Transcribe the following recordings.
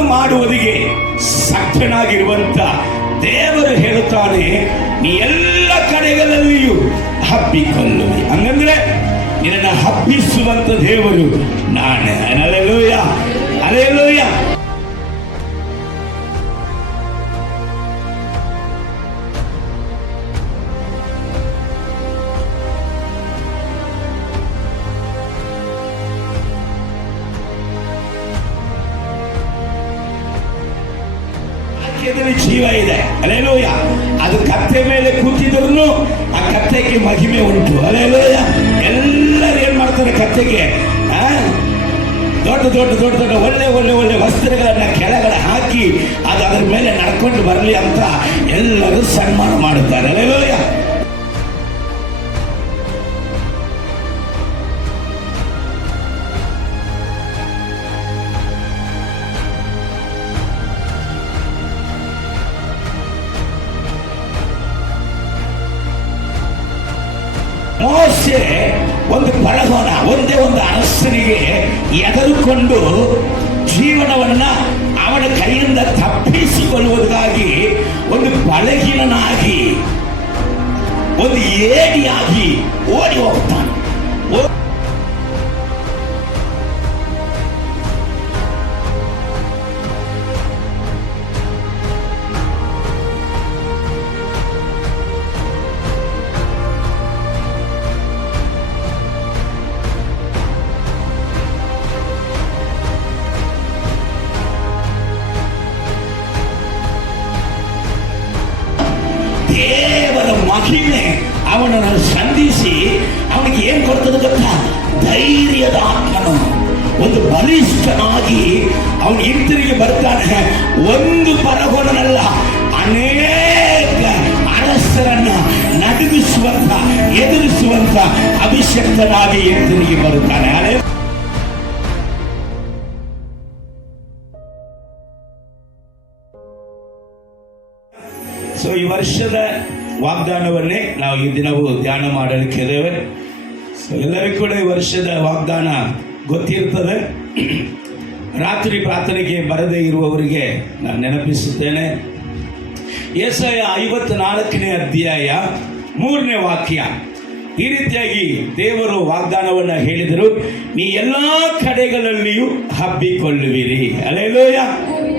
ಎಲ್ಲವನ್ನು ಮಾಡುವುದಿಗೆ ಶಕ್ತನಾಗಿರುವಂತ ದೇವರು ಹೇಳುತ್ತಾನೆ, ನೀ ಎಲ್ಲ ಕಡೆಗಳಲ್ಲಿಯೂ ಹಬ್ಬಿಕೊಳ್ಳುವಿ. ಹಂಗಂದ್ರೆ ನಿನ್ನನ್ನು ಹಬ್ಬಿಸುವಂತ ದೇವರು ನಾನೇ. Hallelujah, hallelujah. ಜೀವ ಇದೆ. ಹಲ್ಲೆಲೂಯ. ಅದು ಕತ್ತೆ ಮೇಲೆ ಕೂತಿದ್ರು ಆ ಕತ್ತೆಗೆ ಮಹಿಮೆ ಉಂಟು. ಹಲ್ಲೆಲೂಯ. ಎಲ್ಲರೂ ಏನ್ ಮಾಡ್ತಾರೆ, ಕತ್ತೆಗೆ ದೊಡ್ಡ ದೊಡ್ಡ ದೊಡ್ಡ ದೊಡ್ಡ ಒಳ್ಳೆ ಒಳ್ಳೆ ಒಳ್ಳೆ ವಸ್ತ್ರಗಳನ್ನ ಕೆಳಗಡೆ ಹಾಕಿ ಅದು ಅದರ ಮೇಲೆ ನಡ್ಕೊಂಡು ಬರಲಿ ಅಂತ ಎಲ್ಲರೂ ಸನ್ಮಾನ ಮಾಡುತ್ತಾರೆ. ಹಲ್ಲೆಲೂಯ. ಮೋಶೆ ಒಂದು ಬಡವನ ಒಂದೇ ಒಂದು ಅರಸನಿಗೆ ಎದುರುಕೊಂಡು ಜೀವನವನ್ನ ಅವನ ಕೈಯಿಂದ ತಪ್ಪಿಸಿಕೊಳ್ಳುವುದಕ್ಕಾಗಿ ಒಂದು ಬಲಹೀನನಾಗಿ ಒಂದು ಏಡಿಯಾಗಿ ಓಡಿ ಹೋಗ್ತಾನೆ. ದೇವರ ಮಹಿಮೆ ಅವನನ್ನು ಸಂಧಿಸಿ ಅವನಿಗೆ ಏನ್ ಕೊಡ್ತದೆ ಗೊತ್ತಾ? ಧೈರ್ಯದ ಆತ್ಮನು. ಒಂದು ಬಲಿಷ್ಠನಾಗಿ ಅವನು ಹಿಂತಿರುಗಿ ಬರ್ತಾನೆ. ಒಂದು ಪರಗೋನಲ್ಲ, ಅನೇಕ ಅರಸರನ್ನ ನಡುಗಿಸುವಂತ ಎದುರಿಸುವಂತ ಅಭಿಷಕ್ತನಾಗಿ ಹಿಂತಿರುಗಿ ಬರುತ್ತಾನೆ. ಸೊ ಈ ವರ್ಷದ ವಾಗ್ದಾನವನ್ನೇ ನಾವು ಈ ದಿನವೂ ಧ್ಯಾನ ಮಾಡಲಿಕ್ಕಿದ್ದೇವೆ. ಸೊ ಎಲ್ಲರಿಗೂ ಕೂಡ ಈ ವರ್ಷದ ವಾಗ್ದಾನ ಗೊತ್ತಿರ್ತದೆ. ರಾತ್ರಿ ಪ್ರಾರ್ಥನೆಗೆ ಬರದೇ ಇರುವವರಿಗೆ ನಾನು ನೆನಪಿಸುತ್ತೇನೆ. ಯೆಶಾಯ 54ನೇ ಅಧ್ಯಾಯ 3ನೇ ವಾಕ್ಯ. ಈ ರೀತಿಯಾಗಿ ದೇವರು ವಾಗ್ದಾನವನ್ನು ಹೇಳಿದರು, ನೀ ಎಲ್ಲಾ ಕಡೆಗಳಲ್ಲಿಯೂ ಹಬ್ಬಿಕೊಳ್ಳುವಿರಿ. Hallelujah,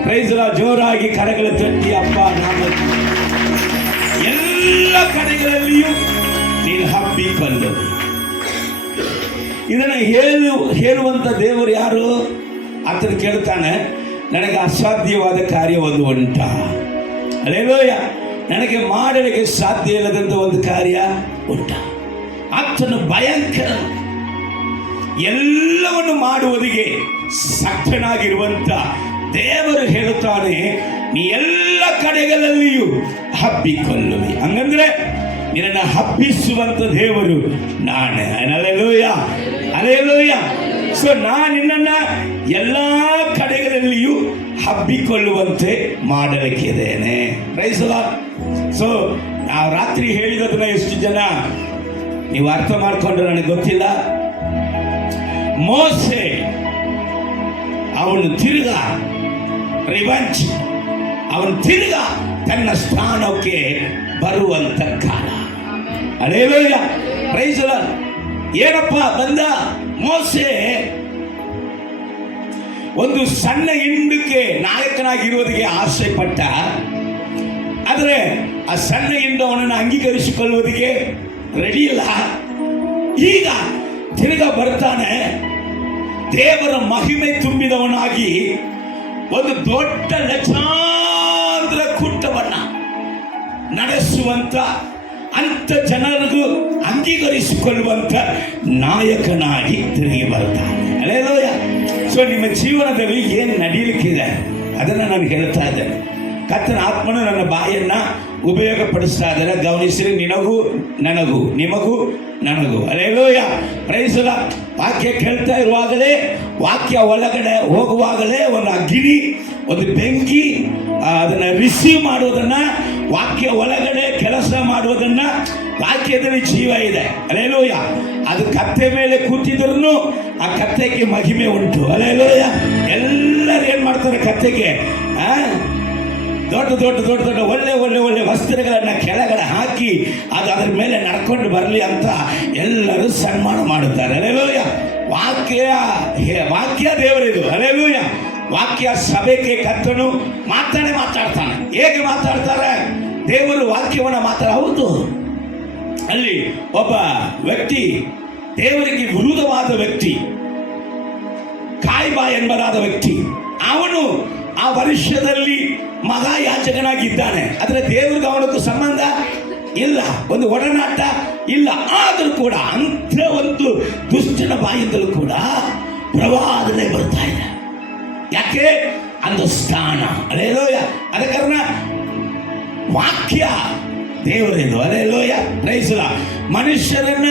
praise lord. ಜೋರಾಗಿ ಕರಗಳ ತಟ್ಟಿ ಅಪ್ಪ ನಾಮ. ಎಲ್ಲ ಕಡೆಗಳಲ್ಲಿಯೂ ನೀನು ಹಬ್ಬಿಕೊಳ್ಳು. ಇದನ್ನು ಹೇಳುವಂತ ದೇವರು ಯಾರು? ಆತನು ಕೇಳ್ತಾನೆ, ನನಗೆ ಅಸಾಧ್ಯವಾದ ಕಾರ್ಯ ಒಂದು ಉಂಟಾ? ಹಲ್ಲೆಲೂಯ. ನನಗೆ ಮಾಡಲಿಕ್ಕೆ ಸಾಧ್ಯ ಇಲ್ಲದಂತ ಒಂದು ಕಾರ್ಯ ಉಂಟಾ? ಆತನು ಭಯಂಕರ, ಎಲ್ಲವನ್ನು ಮಾಡುವುದಿಗೆ ಶಕ್ತನಾಗಿರುವಂತ ದೇವರು ಹೇಳುತ್ತಾನೆ, ನೀ ಎಲ್ಲ ಕಡೆಗಳಲ್ಲಿಯೂ ಹಬ್ಬಿಕೊಳ್ಳುವಿ. ಹಂಗಂದ್ರೆ ನಿನ್ನನ್ನು ಹಬ್ಬಿಸುವಂತ ದೇವರು ನಾನೇ. Hallelujah, hallelujah. ಸೊ ನಾನು ನಿನ್ನನ್ನ ಎಲ್ಲಾ ಕಡೆಗಳಲ್ಲಿಯೂ ಹಬ್ಬಿಕೊಳ್ಳುವಂತೆ ಮಾಡಲಿಕ್ಕಿದ್ದೇನೆ. Praise lord. ಸೊ ನಾವು ರಾತ್ರಿ ಹೇಳಿರೋದನ್ನ ಎಷ್ಟು ಜನ ನೀವು ಅರ್ಥ ಮಾಡಿಕೊಂಡ್ರೆ ನನಗೆ ಗೊತ್ತಿಲ್ಲ. ಮೋಶೆ ಅವನು ತಿರುಗಾ ರಿವೆಂಜ್, ಅವನು ತಿರುಗಾ ತನ್ನ ಸ್ಥಾನಕ್ಕೆ ಬರುವಂತ ಕಾಲ. Hallelujah, praise the Lord. ಏನಪ್ಪ ಬಂದ ಮೋಶೆ ಒಂದು ಸಣ್ಣ ಹಿಂಡಕ್ಕೆ ನಾಯಕನಾಗಿರುವುದಕ್ಕೆ ಆಸೆ ಪಟ್ಟ. ಆದರೆ ಆ ಸಣ್ಣ ಹಿಂಡು ಅವನನ್ನು ಅಂಗೀಕರಿಸಿಕೊಳ್ಳುವುದಕ್ಕೆ ರೆಡಿ ಇಲ್ಲ. ಈಗ ತಿರುಗಾ ಬರ್ತಾನೆ, ದೇವರ ಮಹಿಮೆ ತುಂಬಿದವನಾಗಿ ಒಂದು ದೊಡ್ಡ ಲಕ್ಷಾಂತರ ಕೂಟವನ್ನ ನಡೆಸುವಂತ, ಅಂತ ಜನರಿಗೂ ಅಂಗೀಕರಿಸಿಕೊಳ್ಳುವಂತ ನಾಯಕನಾಗಿ ತಿರುಗಿ ಬರ್ತಾನೆ. ಹಲ್ಲೆಲೂಯ. ಸೊ ನಿಮ್ಮ ಜೀವನದಲ್ಲಿ ಏನು ನಡೆಯಲಿಕ್ಕಿದೆ ಅದನ್ನು ನಾನು ಹೇಳ್ತಾ ಇದ್ದೇನೆ. ಕರ್ತನ ಆತ್ಮನು ನನ್ನ ಬಾಯನ್ನ ಉಪಯೋಗಪಡಿಸ್ತಾ ಇದ್ದಾರೆ. ಗಮನಿಸಿರಿ, ನಿನಗೂ ನನಗೂ, ನಿಮಗೂ ನನಗೂ. Hallelujah, praise the Lord. ವಾಕ್ಯ ಕೇಳ್ತಾ ಇರುವಾಗಲೇ, ವಾಕ್ಯ ಒಳಗಡೆ ಹೋಗುವಾಗಲೇ ಒಂದು ಅಗ್ನಿ, ಒಂದು ಬೆಂಕಿ ಅದನ್ನು ರಿಸೀವ್ ಮಾಡೋದನ್ನ ವಾಕ್ಯ ಒಳಗಡೆ ಕೆಲಸ ಮಾಡುವುದನ್ನ ವಾಕ್ಯದಲ್ಲಿ ಜೀವ ಇದೆ. ಹಲ್ಲೆಲೂಯಾ. ಅದು ಕತ್ತೆ ಮೇಲೆ ಕೂತಿದ್ರು ಆ ಕತ್ತೆಗೆ ಮಹಿಮೆ ಉಂಟು. ಹಲ್ಲೆಲೂಯಾ. ಎಲ್ಲರೂ ಏನ್ ಮಾಡ್ತಾರೆ, ಕತ್ತೆಗೆ ದೊಡ್ಡ ದೊಡ್ಡ ದೊಡ್ಡ ದೊಡ್ಡ ಒಳ್ಳೆ ಒಳ್ಳೆ ಒಳ್ಳೆ ವಸ್ತ್ರಗಳನ್ನ ಕೆಳಗಡೆ ಹಾಕಿ ಅದು ಅದರ ಮೇಲೆ ನಡ್ಕೊಂಡು ಬರಲಿ ಅಂತ ಎಲ್ಲರೂ ಸನ್ಮಾನ ಮಾಡುತ್ತಾರೆ. ಹಲ್ಲೆಲೂಯಾ. ವಾಕ್ಯ ದೇವರಿದು. ಹಲ್ಲೆಲೂಯಾ. ವಾಕ್ಯ ಸಭೆಗೆ ಕರ್ತನು ಮಾತಾಡ್ತಾನೆ. ಹೇಗೆ ಮಾತಾಡ್ತಾರೆ? ದೇವರು ವಾಕ್ಯವನ್ನ ಹೌದು. ಅಲ್ಲಿ ಒಬ್ಬ ವ್ಯಕ್ತಿ, ದೇವರಿಗೆ ವಿರುದ್ಧವಾದ ವ್ಯಕ್ತಿ, ಕಾಯ್ಬಾ ಎಂಬರಾದ ವ್ಯಕ್ತಿ, ಅವನು ಆ ವರ್ಷದಲ್ಲಿ ಮಹಾಯಾಜಕನಾಗಿದ್ದಾನೆ. ಆದರೆ ದೇವರಿಗೆ ಅವನಕ್ಕೂ ಸಂಬಂಧ ಇಲ್ಲ, ಒಂದು ಒಡನಾಟ ಇಲ್ಲ. ಆದರೂ ಕೂಡ ಅಂಥ ಒಂದು ದುಷ್ಟನ ಬಾಯಿಂದಲೂ ಕೂಡ ಪ್ರವಾದನೆ ಬರ್ತಾ ಇದೆ. ಯಾಕೆ? ಅಂದು ಸ್ಥಾನ. ಹಲ್ಲೆಲೂಯಾ. ಅದ ಕಾರಣ ವಾಕ್ಯ ದೇವರೇನು. ಹಲ್ಲೆಲೂಯಾ. Praise lord. ಮನುಷ್ಯರನ್ನ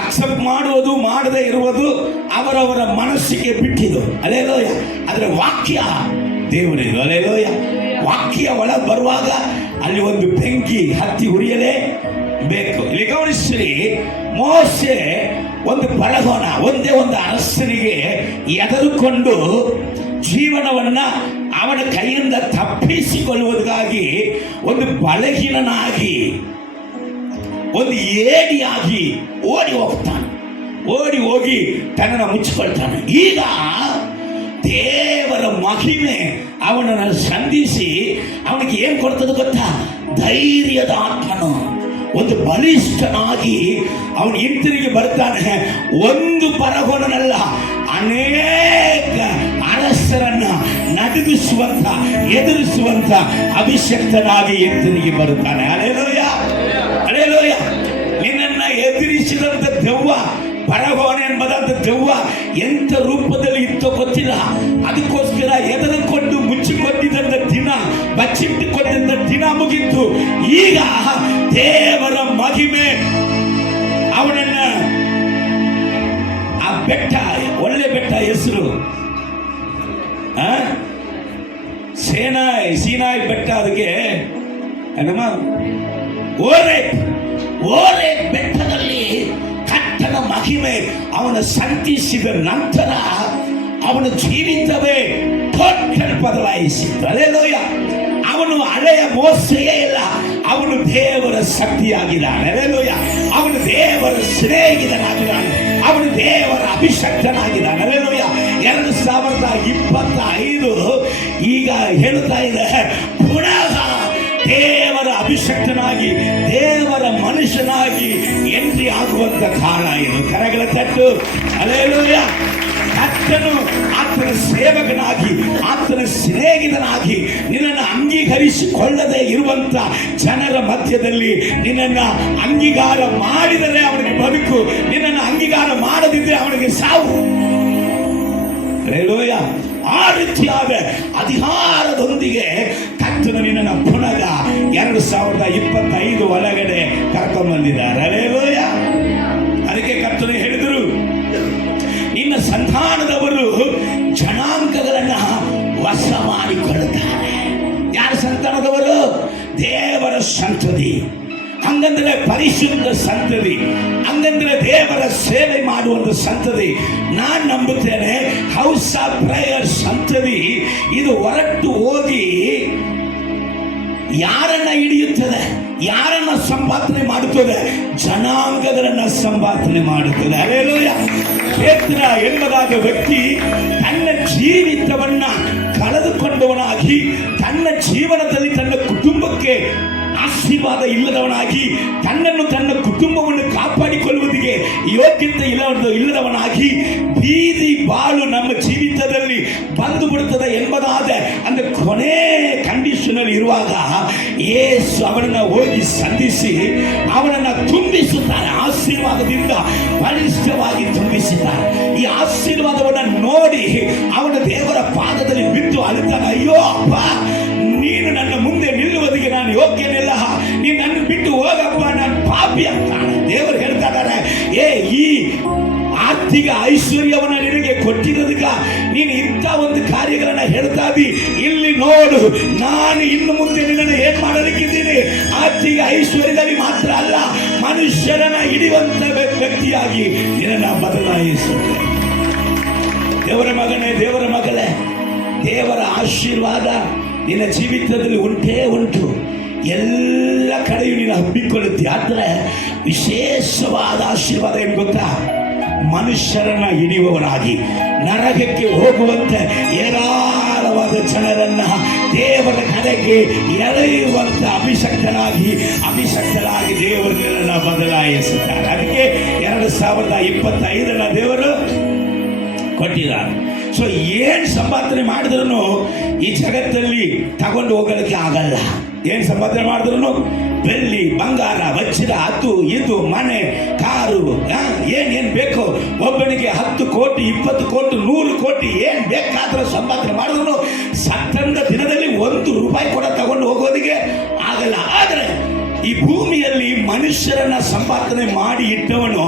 ಅಕ್ಸೆಪ್ಟ್ ಮಾಡುವುದು ಮಾಡದೇ ಇರುವುದು ಅವರವರ ಮನಸ್ಸಿಗೆ ಬಿಟ್ಟಿದ್ದು. ಹಲ್ಲೆಲೂಯಾ. ಆದರೆ ವಾಕ್ಯ ದೇವರೇನು. ಹಲ್ಲೆಲೂಯಾ. ವಾಕ್ಯ ಒಳಗೆ ಬರುವಾಗ ಅಲ್ಲಿ ಒಂದು ಬೆಂಕಿ ಹತ್ತಿ ಉರಿಯಲೇ ಬೇಕು. ಇಲ್ಲಿ ಗಮನಿಸಿ, ಮೋಸೆ ಒಂದು ಬರಗೋಣ, ಒಂದೇ ಒಂದು ಅರಸನಿಗೆ ಎದುರುಕೊಂಡು ಜೀವನವನ್ನ ಅವನ ಕೈಯಿಂದ ತಪ್ಪಿಸಿಕೊಳ್ಳುವುದಕ್ಕಾಗಿ ಒಂದು ಬಲಹೀನನಾಗಿ, ಒಂದು ಏಡಿಯಾಗಿ ಓಡಿ ಹೋಗ್ತಾನೆ. ಓಡಿ ಹೋಗಿ ತನ್ನನ್ನು ಮುಚ್ಚಿಕೊಳ್ತಾನೆ. ಈಗ ದೇವರ ಮಹಿಮೆ ಅವನನ್ನು ಸಂಧಿಸಿ ಅವನಿಗೆ ಏನ್ ಕೊಡ್ತದೆ ಗೊತ್ತಾ? ಧೈರ್ಯದ ಆತ್ಮನು. ಒಂದು ಬಲಿಷ್ಠನಾಗಿ ಅವನು ಹಿಂತಿರುಗಿ ಬರ್ತಾನೆ. ಒಂದು ಪರಗೋಣನಲ್ಲ, ಅನೇಕ ಅರಸರನ್ನ ನಡುಗಿಸುವಂತ, ಎದುರಿಸುವಂತ ಅಭಿಷಕ್ತನಾಗಿ ಹಿಂತಿರುಗಿ ಬರುತ್ತಾನೆ. ಹಲ್ಲೆಲೂಯಾ. ಹಲ್ಲೆಲೂಯಾ. ನಿನ್ನನ್ನ ಎದುರಿಸಿದಂತ ದೆವ್ವ, ಪರಗೋಣ ಎಂಬುದಾದ ದೆವ್ವ ಎಂಥ ರೂಪದಲ್ಲಿ ಇತ್ತೋ ಗೊತ್ತಿಲ್ಲ. ಅದಕ್ಕೋಸ್ಕರ ಎದುರುಕೊಂಡು ಮುಚ್ಚಿಕೊಂಡಿದ್ದಂಥ ದಿನ, ಬಚ್ಚಿಟ್ಟುಕೊಂಡಿದ್ದ ದಿನ ಮುಗಿತ್ತು. ಈಗ ದೇವರ ಮಹಿಮೆ ಅವನನ್ನ, ಆ ಬೆಟ್ಟ, ಒಳ್ಳೆ ಬೆಟ್ಟ ಹೆಸರು ಸೀನಾಯಿ ಬೆಟ್ಟ. ಅದಕ್ಕೆ ಓರೆ ಬೆಟ್ಟದಲ್ಲಿ ಕರ್ತನ ಮಹಿಮೆ ಅವನ ಸಂತಿಸಿದ ನಂತರ ಅವನ ಜೀವಿತವೇ ಟೋಟಲ್ ಬದಲಾಯಿಸಿತು. ಹಲ್ಲೆಲೂಯಾ. ಅವನು ಹಳೆಯ ಮೋಸೆಯೇ ಇಲ್ಲ, ಅವನು ದೇವರ ಶಕ್ತಿಯಾಗಿದ್ದಾನೆ. ಹಲ್ಲೆಲೂಯಾ. ಅವನು ದೇವರ ಸ್ನೇಹಿತನಾಗಿದ್ದಾನೆ, ಅವನು ದೇವರ ಅಭಿಷಕ್ತನಾಗಿದ್ದಾನೆ. ಹಲ್ಲೆಲೂಯಾ. 2025 ಈಗ ಹೇಳುತ್ತಾ ಇದೆ, ಪುನಃ ದೇವರ ಅಭಿಷಕ್ತನಾಗಿ, ದೇವರ ಮನುಷ್ಯನಾಗಿ ಎಂಟ್ರಿ ಆಗುವಂತ ಕಾಲ ಇದು. ಕರಗಳ ತಟ್ಟು. ಹಲ್ಲೆಲೂಯಾ. ಕರ್ತನು ಆತನ ಸೇವಕನಾಗಿ, ಆತನ ಸ್ನೇಹಿತನಾಗಿ ನಿನ್ನನ್ನು ಅಂಗೀಕರಿಸಿಕೊಳ್ಳದೆ ಇರುವಂತ ಜನರ ಮಧ್ಯದಲ್ಲಿ ನಿನ್ನನ್ನು ಅಂಗೀಕಾರ ಮಾಡಿದರೆ ಅವನಿಗೆ ಬದುಕು, ನಿನ್ನನ್ನು ಅಂಗೀಕಾರ ಮಾಡದಿದ್ದರೆ ಅವನಿಗೆ ಸಾವು. ಹಲ್ಲೆಲೂಯಾ. ಆ ರೀತಿಯಾದ ಅಧಿಕಾರದೊಂದಿಗೆ ಕರ್ತನು ನಿನ್ನನ್ನು ಪುನಃ 2025 ಒಳಗಡೆ ಕರ್ಕೊಂಡ್ಬಂದಿದ್ದಾರೆ. ಹಲ್ಲೆಲೂಯಾ. ಅದಕ್ಕೆ ಕರ್ತನು ಹೇಳಿದರು, ನಿನ್ನ ಸಂತಾನದವರು ಜನಾಂಗಗಳನ್ನ ವಶ ಮಾಡಿಕೊಳ್ಳುತ್ತಾರೆ. ಯಾರ ಸಂತಾನದವರು? ದೇವರ ಸಂತತಿ. ಹಂಗಂದ್ರೆ ಪರಿಶುದ್ಧ ಸಂತತಿ, ಹಂಗಂದ್ರೆ ದೇವರ ಸೇವೆ ಮಾಡುವಂತ ಸಂತತಿ. ನಾನು ನಂಬುತ್ತೇನೆ, ಹೌಸ್ ಆಫ್ ಪ್ರೇಯರ್ ಸಂತತಿ ಇದು ಹೊರಟು ಹೋಗಿ ಯಾರನ್ನ ಹಿಡಿಯುತ್ತದೆ, ಯಾರನ್ನ ಸಂಪಾದನೆ ಮಾಡುತ್ತದೆ? ಜನಾಂಗಗಳನ್ನ ಸಂಪಾದನೆ ಮಾಡುತ್ತದೆ. ಹಲ್ಲೆಲೂಯಾ. ಪೇತ್ರ ಎಂಬುದಾದ ವ್ಯಕ್ತಿ ತನ್ನ ಜೀವಿತವನ್ನ ಕಳೆದುಕೊಂಡವನಾಗಿ, ತನ್ನ ಜೀವನದಲ್ಲಿ ತನ್ನ ಕುಟುಂಬಕ್ಕೆ ಆಶೀರ್ವಾದ ಇಲ್ಲದವನಾಗಿ, ತನ್ನನ್ನು ತನ್ನ ಕುಟುಂಬವನ್ನು ಕಾಪಾಡಿಕೊಳ್ಳುವುದಕ್ಕೆ ಯೋಗ್ಯತೆ ಇಲ್ಲದವನಾಗಿ, ಬೀದಿ ಬಾಳು ನಮ್ಮ ಜೀವಿತದಲ್ಲಿ ಬಂದು ಬಿಡುತ್ತದೆ ಎಂಬುದಾದ ಅಂದ್ರೆ ಕೊನೆ ಕಂಡೀಷನ್ ಅಲ್ಲಿ ಇರುವಾಗ ಯೇಸು ಅವನನ್ನ ಹೋಗಿ ಸಂಧಿಸಿ ಅವನನ್ನ ತುಂಬಿಸುತ್ತಾರೆ. ಆಶೀರ್ವಾದದಿಂದ ಬಲಿಷ್ಠವಾಗಿ ತುಂಬಿಸಿದ್ದಾರೆ. ಈ ಆಶೀರ್ವಾದವನ್ನ ನೋಡಿ ಅವನ ದೇವರ ಪಾದದಲ್ಲಿ ಬಿದ್ದು ಅಳುತ್ತಾನೆ. ಅಯ್ಯೋ ಅಪ್ಪ, ನೀನು ನನ್ನ ಮುಂದೆ ನಿಲ್ಲುವುದಕ್ಕೆ ನಾನು ಯೋಗ್ಯನಿಲ್ಲ, ನೀನು ನನ್ನ ಬಿಟ್ಟು ಹೋಗಪ್ಪ, ನಾನು ಪಾಪಿ ಅಂತಾನೆ. ದೇವರು ಹೇಳ್ತಾ ಇದ್ದಾರೆ, ಈ ಆರ್ಥಿಕ ಐಶ್ವರ್ಯವನ್ನ ನಿನಗೆ ಕೊಟ್ಟಿರೋದಕ್ಕ ನೀನು ಇಂಥ ಒಂದು ಕಾರ್ಯಗಳನ್ನ ಹೇಳ್ತಾ ಇದ್ದಿ. ಇಲ್ಲಿ ನೋಡು, ನಾನು ಇನ್ನು ಮುಂದೆ ನಿನ್ನನ್ನು ಏನ್ ಮಾಡಲಿಕ್ಕಿದ್ದೀನಿ? ಜಾತಿಯ ಐಶ್ವರ್ಯದಲ್ಲಿ ಮಾತ್ರ ಅಲ್ಲ, ಮನುಷ್ಯರನ್ನ ಹಿಡಿಯುವಂತ ವ್ಯಕ್ತಿಯಾಗಿ ನಿನ್ನ ಬದಲಾಯಿಸುತ್ತೆ. ದೇವರ ಮಗನೇ, ದೇವರ ಮಗಳೇ, ದೇವರ ಆಶೀರ್ವಾದ ನಿನ್ನ ಜೀವಿತದಲ್ಲಿ ಉಂಟೇ ಉಂಟು. ಎಲ್ಲ ಕಡೆಯೂ ನೀನು ಹಬ್ಬಿಕೊಳ್ಳುತ್ತೆ. ಆದರೆ ವಿಶೇಷವಾದ ಆಶೀರ್ವಾದ ಏನು ಗೊತ್ತಾ? ಮನುಷ್ಯರನ್ನ ಹಿಡಿಯುವವರಾಗಿ ನರಕಕ್ಕೆ ಹೋಗುವಂತೆ ಏರಾಳವಾದ ಜನರನ್ನ ದೇವರ ಕಡೆಗೆ ಎಳೆಯುವಂತ ಅಭಿಷಕ್ತನಾಗಿ ದೇವರನ್ನೆಲ್ಲ ಬದಲಾಯಿಸುತ್ತಾರೆ. ಅದಕ್ಕೆ 2025 ದೇವರು ಕೊಟ್ಟಿದ್ದಾರೆ. ಸೊ ಏನು ಸಂಪಾದನೆ ಮಾಡಿದ್ರು ಈ ಜಗತ್ತಲ್ಲಿ ತಗೊಂಡು ಹೋಗೋದಕ್ಕೆ ಆಗಲ್ಲ. ಏನು ಸಂಪಾದನೆ ಮಾಡಿದ್ರು ಬೆಳ್ಳಿ, ಬಂಗಾರ, ವಜ್ರ, ಅದು ಇದು, ಮನೆ, ಕಾರು, ಏನ್ ಬೇಕು, ಒಬ್ಬನಿಗೆ 10 ಕೋಟಿ, 20 ಕೋಟಿ, 100 ಕೋಟಿ ಏನ್ ಬೇಕಾದ್ರೂ ಸಂಪಾದನೆ ಮಾಡಿದ್ರು ಸತ್ತಂದ ದಿನದಲ್ಲಿ 1 ರೂಪಾಯಿ ಕೂಡ ತಗೊಂಡು ಹೋಗೋದಿಗೆ ಆಗಲ್ಲ. ಆದರೆ ಈ ಭೂಮಿಯಲ್ಲಿ ಮನುಷ್ಯರನ್ನ ಸಂಪಾದನೆ ಮಾಡಿ ಇಟ್ಟವನು,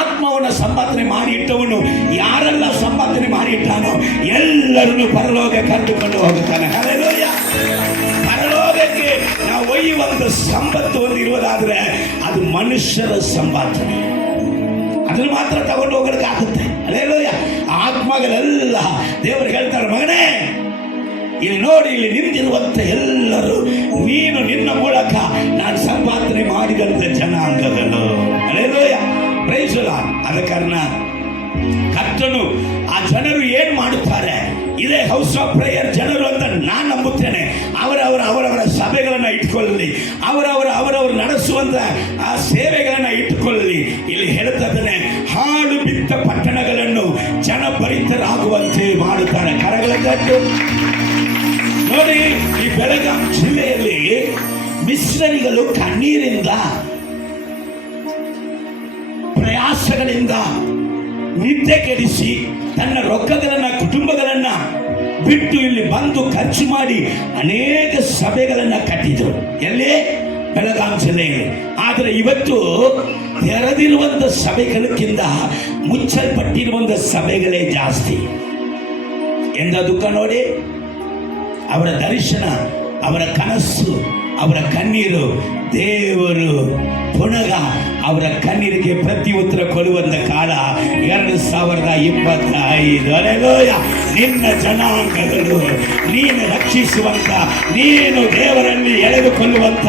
ಆತ್ಮವನ್ನ ಸಂಪಾದನೆ ಮಾಡಿ ಇಟ್ಟವನು, ಯಾರೆಲ್ಲ ಸಂಪಾದನೆ ಮಾಡಿ ಇಟ್ಟಾನೋ ಎಲ್ಲರನ್ನು ಪರಲೋಕ ಕರೆದುಕೊಂಡು ಹೋಗುತ್ತಾನೆ. ಹಲ್ಲೆಲೂಯಾ. ಪರಲೋಕಕ್ಕೆ ನಾವು ಒಯ್ಯುವಂತ ಸಂಪತ್ತು ಒಂದು ಇರುವುದಾದ್ರೆ ಅದು ಮನುಷ್ಯರ ಸಂಪಾದನೆ. ಅದನ್ನು ಮಾತ್ರ ತಗೊಂಡು ಹೋಗೋದಕ್ಕೆ ಆಗುತ್ತೆ. ಹಲ್ಲೆಲೂಯಾ. ಆತ್ಮಗಳೆಲ್ಲ ದೇವರು ಹೇಳ್ತಾರೆ, ಮಗನೇ ಇಲ್ಲಿ ನೋಡಿ, ಇಲ್ಲಿ ನಿಂತಿರುವಂತ ಎಲ್ಲರೂ ನೀನು ನಿನ್ನ ಮೂಲಕ ನಾನು ಸಂಪಾದನೆ ಮಾಡಿದಂತ ಜನಾಂಗಗಳು. ಹಲ್ಲೆಲೂಯಾ. Praise the Lord. ಆದ ಕಾರಣ ಕರ್ತನು ಆ ಜನರು ಏನ್ ಮಾಡುತ್ತಾರೆ, ಇದೇ ಹೌಸ್ ಆಫ್ ಪ್ರೇಯರ್ ಜನರು ಅಂತ ನಾನು ನಂಬುತ್ತೇನೆ. ಅವರವರ ಸಭೆಗಳನ್ನ ಇಟ್ಕೊಳ್ಳಲಿ, ಅವರವರು ನಡೆಸುವಂತ ಆ ಸೇವೆಗಳನ್ನ ಇಟ್ಟುಕೊಳ್ಳಲಿ. ಇಲ್ಲಿ ಹೇಳ್ತದನೆ, ಹಾಳು ಬಿದ್ದ ಪಟ್ಟಣಗಳನ್ನು ಜನಭರಿತರಾಗುವಂತೆ ಮಾಡುತ್ತಾರೆ. ಕರಗಳ ತಟ್ಟು ನೋಡಿ. ಈ ಬೆಳಗಾಂ ಜಿಲ್ಲೆಯಲ್ಲಿ ಮಿಷನರಿಗಳು ಕಣ್ಣೀರಿಂದ, ಪ್ರಯಾಸಗಳಿಂದ ನಿದ್ದೆ ಕೆಡಿಸಿ ತನ್ನ ರೊಕ್ಕಗಳನ್ನ, ಕುಟುಂಬಗಳನ್ನ ಬಿಟ್ಟು ಇಲ್ಲಿ ಬಂದು ಖರ್ಚು ಮಾಡಿ ಅನೇಕ ಸಭೆಗಳನ್ನ ಕಟ್ಟಿದ್ರು. ಎಲ್ಲಿ? ಬೆಳಗಾಂ ಜಿಲ್ಲೆಯಲ್ಲಿ. ಆದರೆ ಇವತ್ತು ತೆರೆದಿರುವಂತ ಸಭೆಗಳಕ್ಕಿಂತ ಮುಚ್ಚಲ್ಪಟ್ಟಿರುವಂತ ಸಭೆಗಳೇ ಜಾಸ್ತಿ. ಎಂದ ದುಃಖ ನೋಡಿ. ಅವರ ದರ್ಶನ, ಅವರ ಕನಸು, ಅವರ ಕಣ್ಣೀರು, ದೇವರು ಪುನಃ ಅವರ ಕಣ್ಣೀರಿಗೆ ಪ್ರತಿ ಉತ್ತರ ಕೊಡುವಂತ ಕಾಲ 2025. ಅಲ್ಲೆಲೂಯಾ. ನಿನ್ನ ಜನಾಂಗಗಳು, ನೀನು ರಕ್ಷಿಸುವಂತ, ನೀನು ದೇವರಲ್ಲಿ ಎಳೆದುಕೊಳ್ಳುವಂತ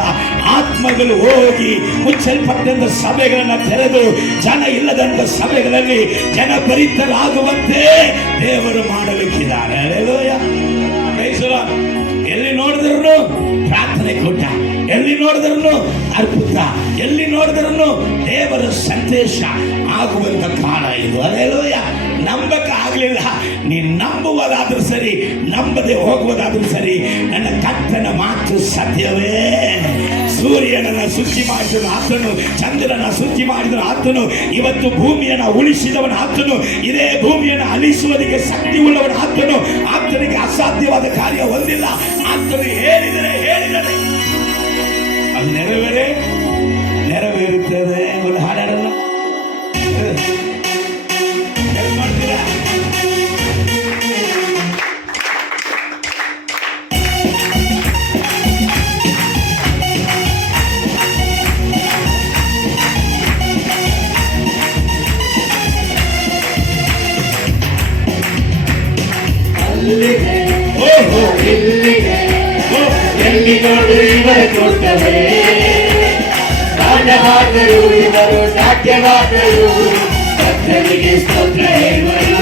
ಆತ್ಮಗಳು ಹೋಗಿ ಮುಚ್ಚಲ್ಪಟ್ಟಂತ ಸಭೆಗಳನ್ನ ತೆರೆದು ಜನ ಇಲ್ಲದಂತ ಸಭೆಗಳಲ್ಲಿ ಜನಭರಿತರಾಗುವಂತೆ ದೇವರು ಮಾಡಲಿಕ್ಕಿದ್ದಾರೆ. ಅಲ್ಲೆಲೂಯಾ. ಎಲ್ಲಿ ನೋಡಿದ್ರು ಪ್ರಾರ್ಥನೆ ಕೂಟ, ಎಲ್ಲಿ ನೋಡಿದ್ರು ಅದ್ಭುತ, ಎಲ್ಲಿ ನೋಡಿದ್ರು ದೇವರ ಸಂದೇಶ ಆಗುವಂತ ಕಾಲ ಇದು. ಹಲ್ಲೆಲೂಯಾ. ನಂಬಕ್ಕೆ ಆಗಲಿಲ್ಲ, ನೀನು ನಂಬುವುದಾದ್ರೂ ಸರಿ, ನಂಬದೆ ಹೋಗುವುದಾದ್ರೂ ಸರಿ, ನನ್ನ ಕರ್ತನ ಮಾತು ಸತ್ಯವೇ. ಸೂರ್ಯನನ್ನ ಶುಚಿ ಮಾಡಿದನು ಆತನು, ಚಂದ್ರನ ಶುಚಿ ಮಾಡಿದನು ಆತನು, ಇವತ್ತು ಭೂಮಿಯನ್ನು ಉಳಿಸಿದವನು ಆತನು, ಇದೇ ಭೂಮಿಯನ್ನು ಅಲಿಸುವುದಕ್ಕೆ ಶಕ್ತಿ ಉಳ್ಳವನು ಆತನು. ಆತನಿಗೆ ಅಸಾಧ್ಯವಾದ ಕಾರ್ಯ ಒಂದಿಲ್ಲ. ಆತನು ಹೇಳಿದರೆ ಅದು ನೆರವೇರುತ್ತದೆ. ಒಂದು ಹಾಡಾಡಲ್ಲ ಮಾಡ್ತೀರಾ? ಎಲ್ಲಿ ನೋಡು ಇವರ ಕೊಟ್ಟರೆ ನಾಟವಾದರು, ಇವರು ನಾಟ್ಯವಾದರು, ಕರ್ತನಿಗೆ ಸ್ತೋತ್ರ ಹೇಳುವರು.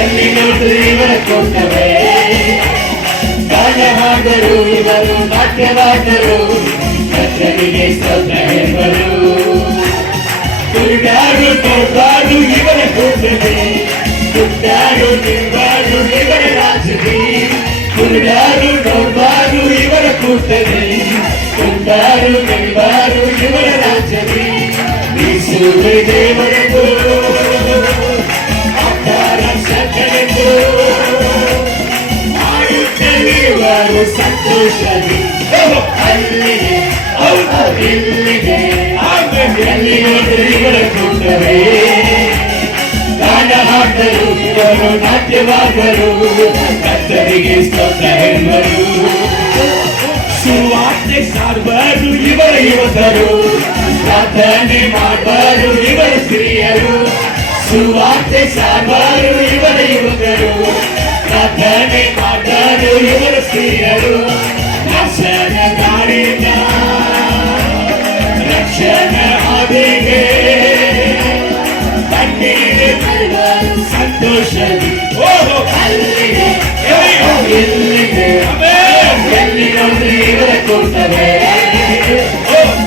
ಎಲ್ಲಿ ನೋಡು ಇವರ ಕೊಟ್ಟರೆ ನಾಟವಾದರು, ಇವರು ನಾಟ್ಯವಾದರು, ಕರ್ತನಿಗೆ ಸ್ತೋತ್ರ ಹೇಳುವರು. ಕುರುಡಾರು ನೋಡ್ಬಾರು ಇವರ ಕೊಟ್ಟರೆ, ಕುರುಡಾರು ನಿಲ್ಬಾರು ಇವರ ರಾಜರಿ, ಕುರುಡಾರು ನೋಡ್ಬಾರು ಇವರ ಕೂಟರೆ, ಕುರುಡಾರು ನಿಲ್ಬಾರು ಇವರ ರಾಜರಿ. ಬೀಸುವೆ ದೇವರೆಂದು ಆಕಾರ ಸಕಲೆಂದು ಮಾಡುತ್ತಲಿರುವರು ಸಂತೋಷದಿ. ಅಲ್ಲಿಗೆ ಇಲ್ಲಿಗೆ ಎಲ್ಲಿ ನೋಡ್ರಿ ಇವರ ಕೂಟರೆ, ಗಾನ ಹಾಕರು ಇವರು ನಾಟ್ಯವಾದರು, ಕರ್ತನಿಗೆ ಕರ್ತನಿಗೆ ಸ್ತೋತ್ರ ಎಂಬರು. ಸುವಾರ್ತೆ ಸಾರ್ಬಾರು ಇವರ ಯುವಕರು, ಪ್ರಾರ್ಥನೆ ಮಾಡಬಾರು ಇವರ ಸ್ತ್ರೀಯರು. ಸುವಾರ್ತೆ ಸಾರ್ಬಾರು ಇವರ ಯುವಕರು, ಪ್ರಾರ್ಥನೆ ಮಾಡಬಾರು ಇವರ ಸ್ತ್ರೀಯರು. ನಾಶನ ದಾರಿಯಿಂದ ರಕ್ಷಣೆ ಹಾದಿಗೆ ಕಣ್ಣೀರು ಬರುವರು ಸಂತೋಷದಿ. ಓಹೋ ಅಲ್ಲಿದೆ ಎಲ್ಲಿದೆ ಎಲ್ಲಿ ನೋಡ್ರಿ ಇವರ ಕೂಟವೇ.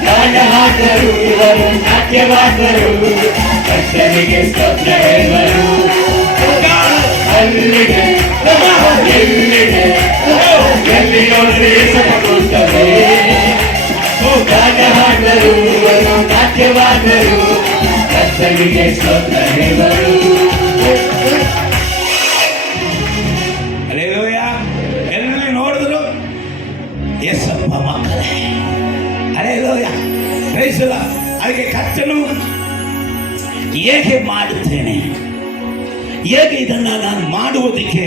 ಗಾನ ಹಾಕರು ಇವರು ನಾಟ್ಯವಾದರು, ಕರ್ತನಿಗೆ ಸ್ತೋತ್ರ ಎಂಬರು. ಅಲ್ಲಿದೆ ಎಲ್ಲಿದೆ ಎಲ್ಲಿ ನೋಡ್ರಿ ಇವರ ಕೂಟವೇ. ಗಾನ ಹಾಕರು ಇವರು ನಾಟ್ಯವಾದರು, ಕರ್ತನಿಗೆ ಸ್ತೋತ್ರ ಎಂಬರು. ಹಲ್ಲೆಲೂಯ. ಎಲ್ಲಿ ನೋಡಿದ್ರು ಯೇಸಪ್ಪ ಮಕ್ಕಳೇ. ಹಲ್ಲೆಲೂಯ. Praise the Lord. ಅದಕ್ಕೆ ಕರ್ತನು ಹೇಗೆ ಮಾಡುತ್ತೇನೆ, ಹೇಗೆ ಇದನ್ನು ನಾನು ಮಾಡುವುದಕ್ಕೆ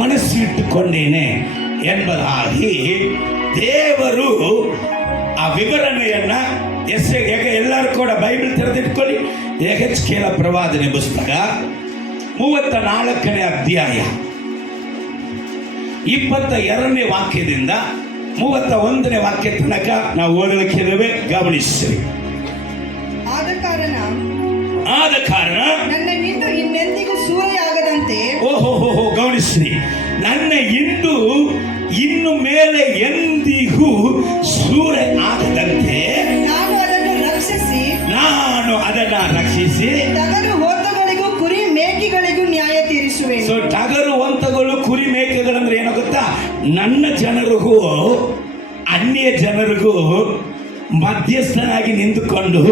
ಮನಸ್ಸು ಇಟ್ಟುಕೊಂಡೇನೆ ಎಂಬುದಾಗಿ ದೇವರು ಆ ವಿವರಣೆಯನ್ನ ಹೇಗೆ ಎಲ್ಲರೂ ಕೂಡ ಬೈಬಲ್ ತೆರೆದಿಟ್ಕೊಳ್ಳಿ. ಯೆಹೆಜ್ಕೇಲ ಪ್ರವಾದನೆ ಪುಸ್ತಕ 34ನೇ ಅಧ್ಯಾಯ 22ನೇ ವಾಕ್ಯದಿಂದ 31ನೇ ವಾಕ್ಯ ತನಕ ನಾವು ಓದಲಿಕ್ಕಿದ್ದೇವೆ. ಗಮನಿಸಿ. ಆದ ಕಾರಣ ನನ್ನ ಹಿಂಡು ಇನ್ನೆಂದಿಗೂ ಸೂರೆಯಾಗದಂತೆ. ಓಹೋ ಗಮನಿಸಿ. ನನ್ನ ಹಿಂಡು ಇನ್ನು ಮೇಲೆ ಎಂದಿಗೂ ಸೂರೆ ಆಗದಂತೆ ನಾನು ಅದನ್ನು ರಕ್ಷಿಸಿ ಟಗರು ಹೋತಗಳಿಗೂ ಕುರಿ ಮೇಕೆಗಳಿಗೂ ನ್ಯಾಯ ತೀರಿಸುವೆನು. ಸೊ ಟಗರು ಹೊಂತಗಳು ಕುರಿ ಮೇಕೆಗಳಂದ್ರೆ ಏನೋ ಗೊತ್ತಾ? ನನ್ನ ಜನರಿಗೂ ಅನ್ಯ ಜನರಿಗೂ ಮಧ್ಯಸ್ಥನಾಗಿ ನಿಂತುಕೊಂಡು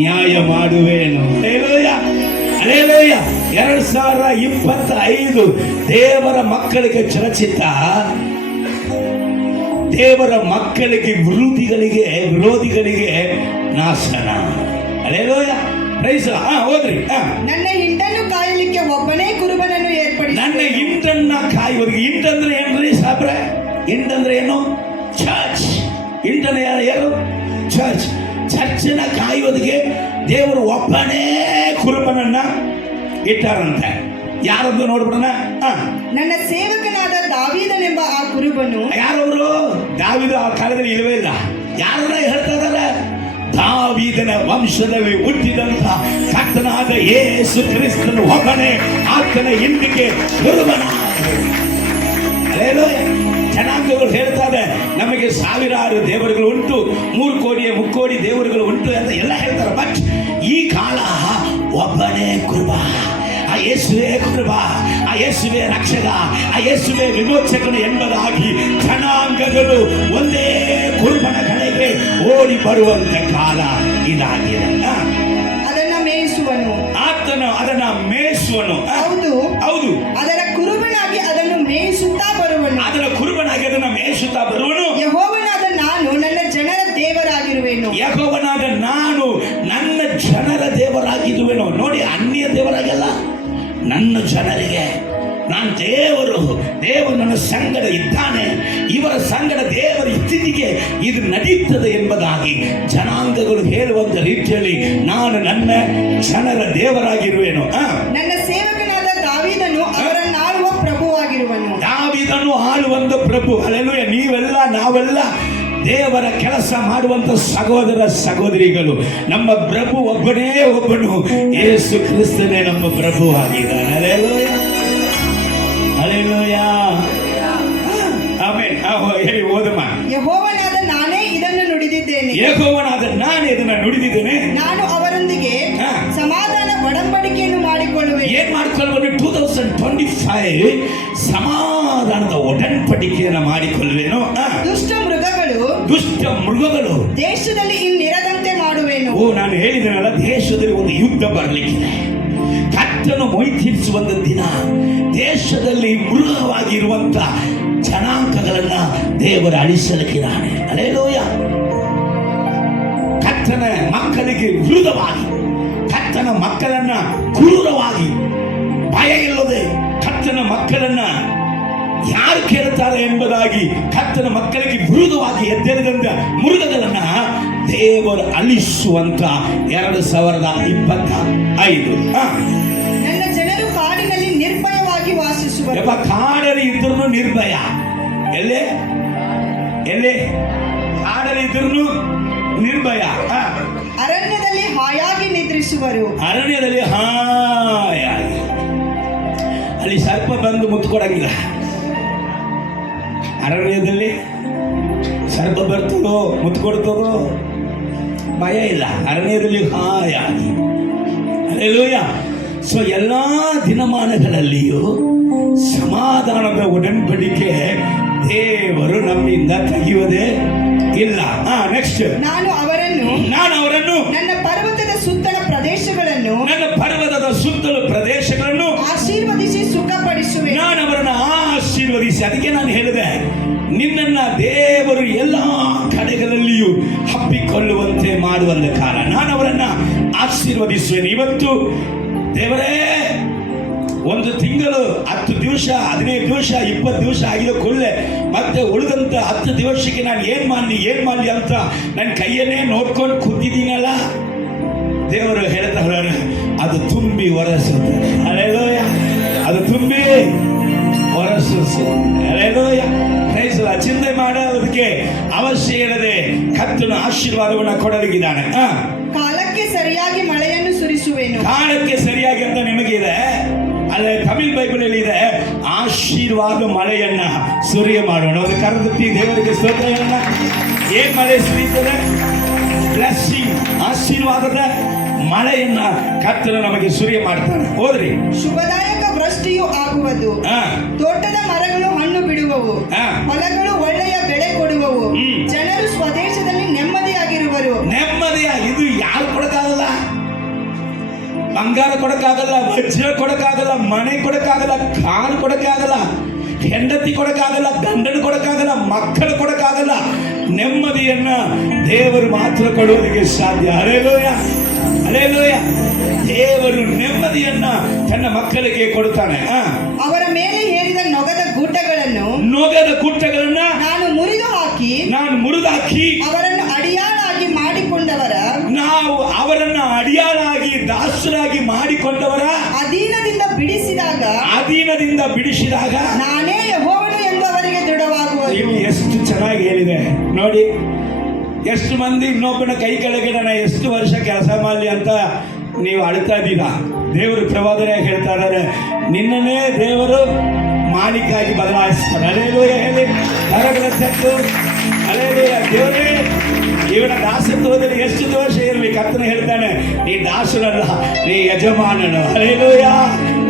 ನ್ಯಾಯ ಮಾಡುವೇನು. Hallelujah hallelujah. 2025 ದೇವರ ಮಕ್ಕಳಿಗೆ ಚಲಚಿತ್ತ, ದೇವರ ಮಕ್ಕಳಿಗೆ ವಿರೋಧಿಗಳಿಗೆ ನಾಶನ. ಹಲ್ಲೆಲೂಯ. ಪ್ರೈಸ್. ಹೋದ್ರಿ. ನನ್ನ ಹಿಂಡನ್ನು ಕಾಯಲಿಕ್ಕೆ ಒಬ್ಬನೇ ಕುರುಬನನ್ನು ಏರ್ಪಡಿಸಿ. ನನ್ನ ಹಿಂಡನ್ನ ಕಾಯುವರಿಗೆ. ಹಿಂಡಂದ್ರೆ ಏನ್ರಿ ಸಾಬ್ರೆ? ಹಿಂಡಂದ್ರೆ ಏನು? ಚರ್ಚ್. ಹಿಂಡನ ಯಾರು? ಚರ್ಚ್. ಚರ್ಚಿನ ಕಾಯುವುದಕ್ಕೆ ದೇವರು ಒಬ್ಬನೇ ಕುರುಬನನ್ನ ಇಟ್ಟಾರಂತೆ. ಯಾರೊಂದು ನೋಡ್ಬಿಡೋಣ. ನನ್ನ ಸೇವಕನಾದ ದಾವೀದನೆಂಬ ಆ ಕುರುಬನು. ಯಾರವರು? ದಾವೀದ ಆ ಕಾಲದಲ್ಲಿ ಇಲ್ಲವೇ ಇಲ್ಲ. ಯಾರನ್ನ ಹೇಳ್ತಾ ಇದ್ದಾರೆ? ದಾವೀದನ ವಂಶದಲ್ಲಿ ಹುಟ್ಟಿದಂತ ಕರ್ತನಾದ ಯೇಸು ಕ್ರಿಸ್ತನು ಒಬ್ಬನೇ ಆತನ ಹಿಂದಿಗೆ ಕುರುಬನ. ಜನಾಂಗಗಳು ಹೇಳ್ತಾರೆ ನಮಗೆ ಸಾವಿರಾರು ದೇವರುಗಳು ಉಂಟು, 3 ಕೋಟಿ 3 ಕೋಟಿ ದೇವರುಗಳು ಉಂಟು ಅಂತ ಎಲ್ಲ ಹೇಳ್ತಾರೆ. ಬಟ್ ಈ ಕಾಲ ಒಬ್ಬನೇ ಕುರುಬ. ಆ ಯೇಸುವೇ ಕುರುಬ, ಆ ಯೇಸುವೇ ರಕ್ಷಕ, ಆ ಯೇಸುವೇ ವಿಮೋಚಕನು ಎಂಬುದಾಗಿ ಜನಾಂಗಗಳು ಒಂದೇ ಕುರುಬನ ಕಡೆಗೆ ಓಡಿ ಬರುವಂತ ಕಾಲ ಇದಾಗಿದೆ. ಅದನ್ನ ಮೇಯಿಸುವನು. ಆತನು ಅದನ್ನ ಮೇಯಿಸುವನು. ಹೌದು. ಅದರ ಕುರುಬನಾಗಿ ಅದನ್ನು ಮೇಯಿಸುತ್ತಾ ಬರುವನು. ಅದರ ಕುರುಬನಾಗಿ ಅದನ್ನ ಮೇಯಿಸುತ್ತಾ ಬರುವನು. ಯೆಹೋವನಾದ ನಾನು ನನ್ನ ಜನರ ದೇವರಾಗಿರುವೆನು. ಯೆಹೋವನಾದ ನಾನು ನನ್ನ ಜನರ ದೇವರಾಗಿರುವೆನು. ನೋಡಿ, ಅನ್ಯ ದೇವರಾಗಲ್ಲ, ನನ್ನ ಜನರಿಗೆ ನಾನು ದೇವರು ನನ್ನ ಸಂಗಡ ಇದ್ದಾನೆ, ಇವರ ಸಂಗಡ ದೇವರ ಇತ್ತೀಚೆಗೆ ಇದು ನಡೆಯುತ್ತದೆ ಎಂಬುದಾಗಿ ಜನಾಂಗಗಳು ಹೇಳುವಂತ ರೀತಿಯಲ್ಲಿ ನಾನು ನನ್ನ ಜನರ ದೇವರಾಗಿರುವೆನು. ನನ್ನ ಸೇವಕನಾದ ದಾವೀದನು ಅವರನ್ನು ಆಳುವ ಪ್ರಭುವಾಗಿರುವನು. ದಾವೀದನು ಆಳುವಂತ ಪ್ರಭು. ಹಲ್ಲೆಲೂಯ. ನೀವೆಲ್ಲ ನಾವೆಲ್ಲ ದೇವರ ಕೆಲಸ ಮಾಡುವಂತ ಸಹೋದರ ಸಹೋದರಿಗಳು. ನಮ್ಮ ಪ್ರಭು ಒಬ್ಬನೇ ಒಬ್ಬನು, ಯೇಸು ಕ್ರಿಸ್ತನೇ ನಮ್ಮ ಪ್ರಭು ಆಗಿದ್ದಾನೆ. Hallelujah hallelujah. ಆಮೆನ್. ಹೇಳಿ ಓದಮ್ಮ. ಯೆಹೋವನಾದ ನಾನೇ ಇದನ್ನು ನುಡಿದಿದ್ದೇನೆ. ಯೆಹೋವನಾದ ನಾನೇ ಇದನ್ನು ನುಡಿದಿದ್ದೇನೆ. ನಾನು ಅವರೊಂದಿಗೆ ಸಮಾಧಾನ ಒಡಂಬಡಿಕೆಯನ್ನು ಮಾಡಿಕೊಳ್ಳುವೆ. ಏನ್ ಮಾಡಿಕೊಳ್ಳುವೆ? 2025 ಸಮಾಧಾನದ ಒಡಂಬಡಿಕೆಯನ್ನು ಮಾಡಿಕೊಳ್ಳುವೆನು. ದುಷ್ಟ ಮೃಗಗಳು ದೇಶದಲ್ಲಿ ಇನ್ನಿರದಂತೆ ಮಾಡುವೆನು. ನಾನು ಹೇಳಿದನಲ್ಲ, ದೇಶದಲ್ಲಿ ಒಂದು ಯುದ್ಧ ಬರಲಿಕ್ಕಿದೆ. ಕರ್ತನು ಮೊಯ್ ತೀರಿಸುವಂತ ದಿನ. ದೇಶದಲ್ಲಿ ಮೃಗವಾಗಿರುವಂತ ಜನಾಂಗಗಳನ್ನ ದೇವರು ಅಳಿಸಲಿಕ್ಕಿದ್ದಾನೆ. ಹಲ್ಲೆಲೂಯ. ಕರ್ತನ ಮಕ್ಕಳಿಗೆ ವಿರುದ್ಧವಾಗಿ, ಕರ್ತನ ಮಕ್ಕಳನ್ನ ಕ್ರೂರವಾಗಿ, ಭಯ ಇಲ್ಲದೆ ಕರ್ತನ ಮಕ್ಕಳನ್ನ ಯಾರು ಕೇಳುತ್ತಾರೆ ಎಂಬುದಾಗಿ ಕರ್ತನ ಮಕ್ಕಳಿಗೆ ವಿರುದ್ಧವಾಗಿ ಎದ್ದೇಳಿದಂತ ಮೃಗಗಳನ್ನ ದೇವರು ಅಳಿಸುವಂತ 2025. ನನ್ನ ಜನರು ಕಾಡಿನಲ್ಲಿ ನಿರ್ಭಯವಾಗಿ ವಾಸಿಸುವರು. ಕಾಡಲ್ಲಿ ಇದ್ರೂ ನಿರ್ಭಯ. ಎಲ್ಲೇ ಕಾಡಲ್ಲಿ ಇದ್ರೂ ನಿರ್ಭಯ. ಅರಣ್ಯದಲ್ಲಿ ಹಾಯಾಗಿ ನಿದ್ರಿಸುವರು. ಅರಣ್ಯದಲ್ಲಿ ಹಾಯಾಗಿ, ಅಲ್ಲಿ ಸರ್ಪ ಬಂದು ಮುತ್ತು ಕೊಡಂಗಿಲ್ಲ. ಅರಣ್ಯದಲ್ಲಿ ಸರ್ಪ ಬರ್ತದೋ ಮುತ್ತು ಕೊಡ್ತದೋ ಭಯ ಇಲ್ಲ. ಅರಣ್ಯದಲ್ಲಿ ಹಾಯಾಗಿ. ಹಲ್ಲೆಲೂಯಾ. ಸೊ ಎಲ್ಲ ದಿನಮಾನಗಳಲ್ಲಿಯೂ ಸಮಾಧಾನದ ಒಡಂಬಡಿಕೆ ದೇವರು ನಮ್ಮಿಂದ ತೆಗೆಯುವುದೇ ಇಲ್ಲ. ನೆಕ್ಸ್ಟ್, ನಾನು ಅವರನ್ನು ನನ್ನ ಪರ್ವತದ ಸುತ್ತಲ ಪ್ರದೇಶಗಳನ್ನು ಆಶೀರ್ವದಿಸಿ ಸುಖಪಡಿಸುವೆ. ನಾನು ಅವರನ್ನು ಆಶೀರ್ವದಿಸಿ, ಅದಕ್ಕೆ ನಾನು ಹೇಳಿದೆ, ನಿನ್ನನ್ನ ದೇವರು ಎಲ್ಲ ಕಡೆಗಳಲ್ಲಿಯೂ ಹಬ್ಬಿಕೊಳ್ಳುವಂತೆ ಮಾಡುವಂತ ಕಾಲ ನಾನು ಅವರನ್ನ ಆಶೀರ್ವದಿಸುವೆನು. ಇವತ್ತು ದೇವರೇ, ಒಂದು ತಿಂಗಳು 10 ದಿವಸ 15 ದಿವಸ 20 ದಿವಸ ಆಗಿದ ಕೂಡಲೇ ಮತ್ತೆ ಉಳಿದಂತ 10 ದಿವಸಕ್ಕೆ ನಾನು ಏನ್ ಮಾಡಲಿ ಅಂತ ನನ್ನ ಕೈಯನ್ನೇ ನೋಡ್ಕೊಂಡು ಕೂತಿದ್ದೀನಲ್ಲ, ದೇವರು ಹೇಳ್ತಾರೆ ಅದು ತುಂಬಿ ಹೊರಸುತ್ತೆ. ಹಲ್ಲೆಲೂಯ. ಅದು ತುಂಬಿ ಹೊರಸು. ಹಲ್ಲೆಲೂಯ. Praise the Lord. ಚಿಂತೆ ಮಾಡೋದಕ್ಕೆ ಅವಶ್ಯ ಇರದೆ ಕರ್ತನ ಆಶೀರ್ವಾದವನ್ನು ಕೊಡಲಿದ್ದಾನೆ. ಕಾಲಕ್ಕೆ ಸರಿಯಾಗಿ ಮಳೆಯನ್ನು ಸುರಿಸುವೆನು. ಕಾಲಕ್ಕೆ ಸರಿಯಾಗಿ ಅಂತ ನಿಮಗಿದೆ, ಅಲ್ಲೇ ತಮಿಳ್ ಬೈಬಲ್ ಇದೆ, ಆಶೀರ್ವಾದ ಮಳೆಯನ್ನ ಸುರಿಯ ಮಾಡೋಣ. ಅದು ಕರೆದತ್ತಿ ದೇವರಿಗೆ ಸ್ತೋತ್ರಗಳನ್ನ. ಏನ್ ಮಳೆ ಸುರಿಯುತ್ತದೆ? ಬ್ಲೆಸ್ಸಿಂಗ್, ಆಶೀರ್ವಾದದ ಮಳೆಯನ್ನ ಕರ್ತನ ನಮಗೆ ಸುರಿಯ ಮಾಡ್ತಾನೆ. ಹೋದ್ರಿ. ಶುಭದಾಯಕ ವೃಷ್ಟಿಯು ಆಗುವುದು. ತೋಟದ ಮರಗಳು ಹಣ್ಣು ಬಿಡುವವು. ಹೊಲಗಳು ಒಳ್ಳೆಯ ಬೆಳೆ ಕೊಡುವವು. ಜನರು ಸ್ವದೇಶದಲ್ಲಿ ನೆಮ್ಮದಿಯಾಗಿರುವರು. ಇದು ಯಾರು ಕೊಡಕ್ಕಾಗಲ್ಲ. ಬಂಗಾರ ಕೊಡಕ್ಕಾಗಲ್ಲ, ವಜ್ರ ಕೊಡಕ್ಕಾಗಲ್ಲ, ಮನೆ ಕೊಡಕ್ಕಾಗಲ್ಲ, ಕಾರು ಕೊಡಕ್ಕಾಗಲ್ಲ, ಹೆಂಡತಿ ಕೊಡಕ್ಕಾಗಲ್ಲ, ಗಂಡನು ಕೊಡಕ್ಕಾಗಲ್ಲ, ಮಕ್ಕಳು ಕೊಡಕ್ಕಾಗಲ್ಲ. ನೆಮ್ಮದಿಯನ್ನ ದೇವರು ಮಾತ್ರ ಕೊಡುವುದಕ್ಕೆ ಸಾಧ್ಯ. ಹಲ್ಲೆಲೂಯ. ಹಲ್ಲೆಲೂಯ. ದೇವರು ನೆಮ್ಮದಿಯನ್ನ ತನ್ನ ಮಕ್ಕಳಿಗೆ ಕೊಡುತ್ತಾನೆ. ಅವರ ಮೇಲೆ ಹೇರಿದ ನೊಗದ ಗುಟ್ಟಗಳನ್ನ ನಾನು ಮುರಿದು ಹಾಕಿ ಅವರನ್ನು ಅಡಿಯಾಳಾಗಿ ದಾಸರಾಗಿ ಮಾಡಿಕೊಂಡವರ ಅಧೀನದಿಂದ ಬಿಡಿಸಿದಾಗ ನಾನೇ ಯೆಹೋವನು ಎಂದು ಅವರಿಗೆ ದೃಢವಾಗುವುದು. ಇಲ್ಲಿ ಎಷ್ಟು ಚೆನ್ನಾಗಿ ಹೇಳಿದೆ ನೋಡಿ. ಎಷ್ಟು ಮಂದಿ ಇನ್ನೊಬ್ಬನ ಕೈ ಕೆಳಗೆ ನಾನು ಎಷ್ಟು ವರ್ಷ ಕೆಲಸ ಮಾಡಲಿ ಅಂತ ನೀವು ಅಳ್ತಾ ಇದ್ದೀರಾ. ದೇವರು ಪ್ರವಾದನೆಯಾಗಿ ಹೇಳ್ತಾ ಇದ್ದಾರೆ, ನಿನ್ನನ್ನೇ ದೇವರು ಮಾಲೀಕಾಗಿ ಬದಲಾಯಿಸ್ತಾರೆ. ಹಲ್ಲೆಲೂಯ. ಹೇಳಿ ಕರಗಳ ತೆಗೆದು ಹಲ್ಲೆಲೂಯ. ದೇವರೇ, ಇವನ ದಾಸತ್ವದಲ್ಲಿ ಎಷ್ಟು ದೋಷ ಇರಲಿ, ಕರ್ತನ ಹೇಳ್ತಾನೆ, ನೀ ದಾಸನಲ್ಲ, ನೀ ಯಜಮಾನನು. ಹಲ್ಲೆಲೂಯ.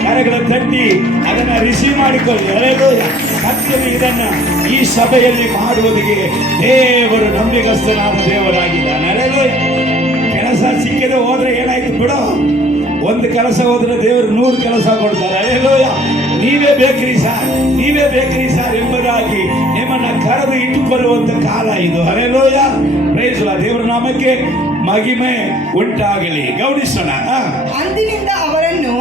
ಕರಗಳ ತಟ್ಟಿ ಅದನ್ನ ರಿಸೀವ್ ಮಾಡಿಕೊಳ್ಳಿ. ಹಲ್ಲೆಲೂಯ. ಕರ್ತನು ಇದನ್ನ ಈ ಸಭೆಯಲ್ಲಿ ಮಾಡುವುದಕ್ಕೆ ದೇವರು ನಂಬಿಕಸ್ಥನಾದ ದೇವರಾಗಿದ್ದಾನೆ. ಹಲ್ಲೆಲೂಯ. ಕೆಲಸ ಸಿಕ್ಕದೆ ಹೋದ್ರೆ ಏನಾಯ್ತು ಬಿಡೋ, ಒಂದು ಕೆಲಸ ಹೋದ್ರೆ ದೇವರು 100 ಕೆಲಸ ಕೊಡ್ತಾರೆ. ಹಲ್ಲೆಲೂಯ. ನೀವೇ ಬೇಕ್ರಿ ಸರ್ ಎಂಬುದಾಗಿ ನಿಮ್ಮನ್ನ ಕರೆದು ಇಟ್ಟುಕೊಳ್ಳುವಂತ ಕಾಲ ಇದು. ಹಲ್ಲೆಲೂಯ. Praise the Lord. ದೇವರ ನಾಮಕ್ಕೆ ಮಹಿಮೆ ಉಂಟಾಗಲಿ. ಗೌನಿಸೋಣ. ಅಂದಿನಿಂದ ಅವರನ್ನು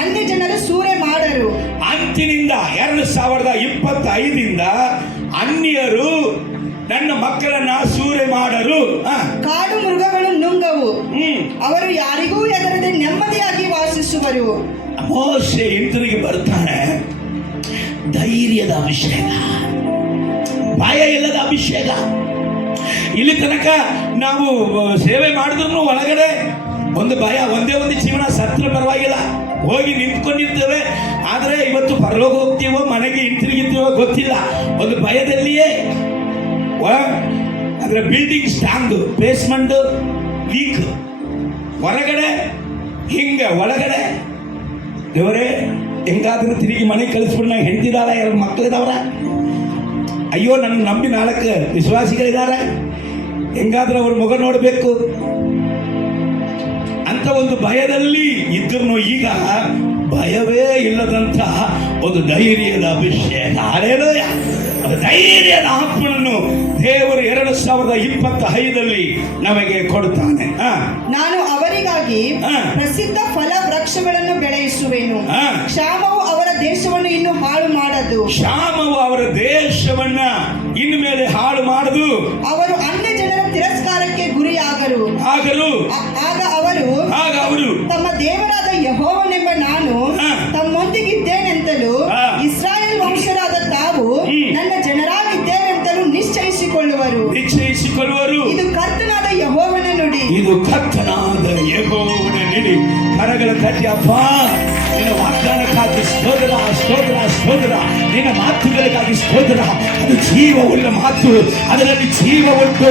ಅನ್ಯ ಜನರು ಸೂರೆ ಮಾಡರು. ಅಂತಿನಿಂದ 2025 ಅನ್ಯರು ನನ್ನ ಮಕ್ಕಳನ್ನ ಸೂರೆ ಮಾಡರು. ಕಾಡು ಮೃಗಗಳು ನುಂಗವು. ಅವರು ಯಾರಿಗೂ ಹೆದರದೆ ನೆಮ್ಮದಿಯಾಗಿ ವಾಸಿಸುವರು. ಮೋಶೆ ಹಿಂತಿರುಗಿ ಬರ್ತಾನೆ. ಧೈರ್ಯದ ಅಭಿಷೇಕ, ಭಯ ಇಲ್ಲದ ಅಭಿಷೇಕ. ಇಲ್ಲಿ ತನಕ ನಾವು ಸೇವೆ ಮಾಡಿದ್ರು ಒಳಗಡೆ ಒಂದು ಭಯ, ಒಂದೇ ಒಂದು ಜೀವನ, ಸತ್ರ ಪರವಾಗಿಲ್ಲ, ಹೋಗಿ ನಿಂತ್ಕೊಂಡಿರ್ತೇವೆ. ಆದರೆ ಇವತ್ತು ಪರಲೋಕ ಹೋಗ್ತೀವೋ ಮನೆಗೆ ಹಿಂತಿರುಗಿತೀವೋ ಗೊತ್ತಿಲ್ಲ, ಒಂದು ಭಯದಲ್ಲಿಯೇ. ಅದರ ಬಿಲ್ಡಿಂಗ್ ಸ್ಟ್ರಾಂಗ್, ಬೇಸ್ಮೆಂಟ್ ವೀಕ್, ಹೊರಗಡೆ ಹಿಂಗೆ, ಒಳಗಡೆ ದೇವರೇ ಹೆಂಗಾದ್ರೂ ತಿರುಗಿ ಮನೆಗೆ ಕಳಿಸ್ಬಿಟ್ಟು ನಂಗೆ ಹೆಂಡತಿದಾರ, 2 ಮಕ್ಕಳಿದಾವ್ರ, ಅಯ್ಯೋ ನನ್ನ ನಂಬಿ 4 ವಿಶ್ವಾಸಿಗಳಿದ್ದಾರೆ, ಹೆಂಗಾದ್ರೂ ಅವ್ರ ಮುಖ ನೋಡಬೇಕು ಅಂತ ಒಂದು ಭಯದಲ್ಲಿ ಇದ್ರೂ ಈಗ ಭಯವೇ ಇಲ್ಲದಂತಹ ಒಂದು ಧೈರ್ಯದ ಅಭಿಷೇಕ. ಹಲ್ಲೆಲೂಯ. ಧೈರ್ಯದ ಆತ್ಮನನ್ನು ದೇವರು 2025 ನಮಗೆ ಕೊಡುತ್ತಾನೆ. ನಾನು ಅವರಿಗಾಗಿ ಪ್ರಸಿದ್ಧ ಫಲ ವೃಕ್ಷಗಳನ್ನು ಬೆಳೆಯಿಸುವೆನು. ಕ್ಷಾಮವು ಅವರ ದೇಶವನ್ನು ಇನ್ನು ಹಾಳು ಮಾಡದು. ಕ್ಷಾಮವು ಅವರ ದೇಶವನ್ನ ಇನ್ನು ಮೇಲೆ ಹಾಳು ಮಾಡದು. ಅವರು ಅನ್ಯ ಜನರ ತಿರಸ್ಕಾರಕ್ಕೆ ಗುರಿಯಾಗರು. ಆಗ ಅವರು ತಮ್ಮ ದೇವರಾದ ಯೆಹೋವನೆಂಬ ನಾನು ತಮ್ಮೊಂದಿಗಿದ್ದೇನೆಂತಲೂ ಇಸ್ರಾಯೇಲ್ ವಂಶರಾದ ತಾವು ನನ್ನ ಜನರಾಗಿದ್ದೇವೆಂತಲೂ ನಿಶ್ಚಯಿಸಿಕೊಳ್ಳುವರು. ಇದು ಕರ್ತನಾದ ಯೆಹೋವನ ನುಡಿ. ಕರಗಳ ತಟ್ಟಿ ಅಪ್ಪ, ನಿನ್ನ ವಾಗ್ದಾನಕ್ಕಾಗಿ ಸ್ತೋತ್ರ, ಸ್ತೋತ್ರ, ಸ್ತೋತ್ರ. ನಿನ್ನ ಮಾತುಗಳಿಗಾಗಿ ಸ್ತೋತ್ರ. ಅದು ಜೀವವುಳ್ಳ ಮಾತು, ಅದರಲ್ಲಿ ಜೀವ ಉಂಟು.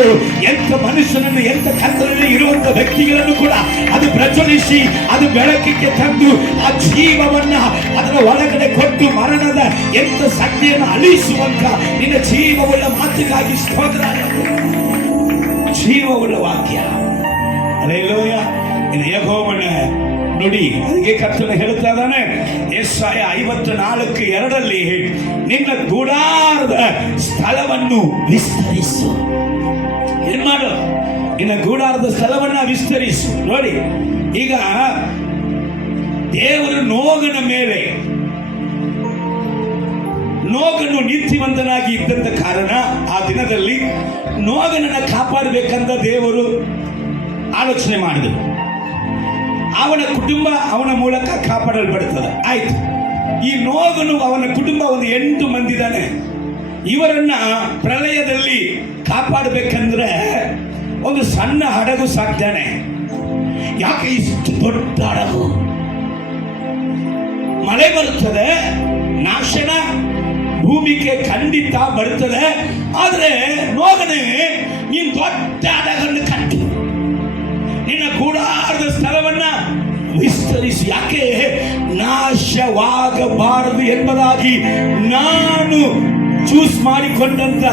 ಎಂಥ ಮನುಷ್ಯನನ್ನು, ಎಂಥ ಕತ್ತಲಲ್ಲಿ ಇರುವಂತ ವ್ಯಕ್ತಿಗಳನ್ನು ಕೂಡ ಅದು ಪ್ರಚೋದಿಸಿ, ಅದು ಬೆಳಕಿಗೆ ತಂದು ಆ ಜೀವವನ್ನ ಅದರ ಒಳಗಡೆ ಕೊಟ್ಟು ಮರಣದ ಎಂಥ ಶಕ್ತಿಯನ್ನು ಅಳಿಸುವಂತ ನಿನ್ನ ಜೀವವುಳ್ಳ ಮಾತಿಗಾಗಿ ಸ್ತೋತ್ರ. ಜೀವವುಳ್ಳ ವಾಕ್ಯ. ಹಲ್ಲೆಲೂಯಾ. ಇದು ಯೆಹೋವನ ನುಡಿ. ಅದಕ್ಕೆ ಕರ್ತನು ಹೇಳ್ತಾ ಇದ್ದಾನೆ ಯೆಶಾಯ 54:2 ನಿನ್ನ ಗೂಡಾರದ ಸ್ಥಳವನ್ನು ವಿಸ್ತರಿಸು. ಏನ್ ಮಾಡು? ನಿನ್ನ ಗೂಡಾರದ ಸ್ಥಳವನ್ನ ವಿಸ್ತರಿಸು. ನೋಡಿ, ಈಗ ದೇವರು ನೋಗನ ಮೇಲೆ, ನೋಗನು ನೀತಿವಂತನಾಗಿ ಇದ್ದಂತ ಕಾರಣ ಆ ದಿನದಲ್ಲಿ ನೋಗನನ್ನ ಕಾಪಾಡಬೇಕಂತ ದೇವರು ಆಲೋಚನೆ ಮಾಡಿದರು. ಅವನ ಕುಟುಂಬ ಅವನ ಮೂಲಕ ಕಾಪಾಡಲ್ಪಡುತ್ತದೆ. ಆಯ್ತು, ಈ ನೋಗನು ಅವನ ಕುಟುಂಬ ಒಂದು 8 ಮಂದಿ ಇದ್ದಾನೆ. ಇವರನ್ನ ಪ್ರಳಯದಲ್ಲಿ ಕಾಪಾಡಬೇಕಂದ್ರೆ ಒಂದು ಸಣ್ಣ ಹಡಗು ಸಾಕ್ತಾನೆ. ಯಾಕೆ ಇಷ್ಟು ದೊಡ್ಡ ಹಡಗು? ಮಳೆ ಬರುತ್ತದೆ, ನಾಶನ ಭೂಮಿಗೆ ಖಂಡಿತ ಬರುತ್ತದೆ. ಆದ್ರೆ ನೋಗನೇ, ನೀನು ದೊಡ್ಡ ಹಡಗನ್ನು ಕಟ್ಟು, ನಿನ್ನ ಗೂಡಾರದ ಸ್ಥಳವನ್ನ ವಿಸ್ತರಿಸಿ. ಯಾಕೆ? ನಾಶವಾಗಬಾರದು ಎಂಬುದಾಗಿ ನಾನು ಚೂಸ್ ಮಾಡಿಕೊಂಡಂತ,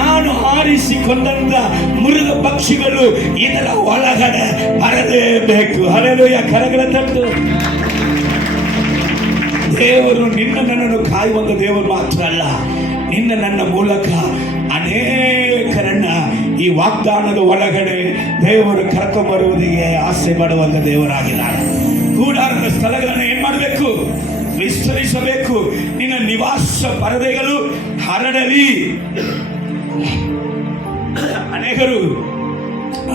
ನಾನು ಆರಿಸಿಕೊಂಡಂತ ಮೃಗ ಪಕ್ಷಿಗಳು ಇದರ ಒಳಗಡೆ ಬರಲೇಬೇಕು. ಹಲ್ಲೆಲೂಯಾ. ಕರಗಳ ತಟ್ಟು. ದೇವರು ನಿನ್ನ ನನ್ನನ್ನು ಕಾಯುವಂತ ದೇವರು ಮಾತ್ರ ಅಲ್ಲ, ನಿನ್ನ ನನ್ನ ಮೂಲಕ ಅನೇಕರನ್ನ ಈ ವಾಗ್ದಾನದ ಒಳಗಡೆ ದೇವರು ಕರ್ಕೊಂಡ್ಬರುವುದಿಗೆ ಆಸೆ ಪಡುವಂತ ದೇವರಾಗಿದ್ದಾನೆ. ಗೂಡಾರದ ಸ್ಥಳಗಳನ್ನು ಏನ್ ಮಾಡಬೇಕು? ವಿಸ್ತರಿಸಬೇಕು. ನಿನ್ನ ನಿವಾಸ ಪರದೆಗಳು ಹರಡಲಿ. ಅನೇಕರು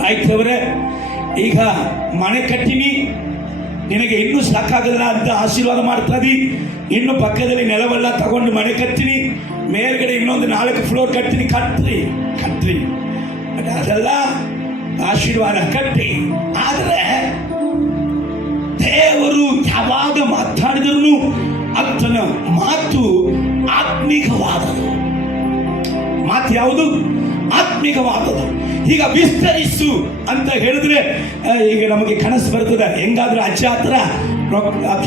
ಆಯ್ತವರೇ, ಈಗ ಮನೆ ಕಟ್ಟಿನಿ, ನಿನಗೆ ಇನ್ನೂ ಸಾಕಾಗಲ್ಲ ಅಂತ ಆಶೀರ್ವಾದ ಮಾಡ್ತದಿ. ಇನ್ನು ಪಕ್ಕದಲ್ಲಿ ನೆಲವೆಲ್ಲ ತಗೊಂಡು ಮನೆ ಕಟ್ತೀನಿ, ಮೇಲ್ಗಡೆ ಇನ್ನೊಂದು 4 ಫ್ಲೋರ್ ಕಟ್ತೀನಿ. ಕಟ್ರಿ ಅದೆಲ್ಲ ಆಶೀರ್ವಾದ, ಕಟ್ಟಿ. ಆದರೆ ದೇವರು ಯಾವಾಗ ಮಾತಾಡಿದ್ರು ಆತನ ಮಾತು ಆತ್ಮಿಕವಾದದು. ಮಾತು ಯಾವುದು? ಆತ್ಮಿಕವಾದದು. ಈಗ ವಿಸ್ತರಿಸು ಅಂತ ಹೇಳಿದ್ರೆ ಈಗ ನಮಗೆ ಕನಸು ಬರ್ತದೆ. ಹೆಂಗಾದ್ರೂ ಅಜ್ಜ ಹತ್ರ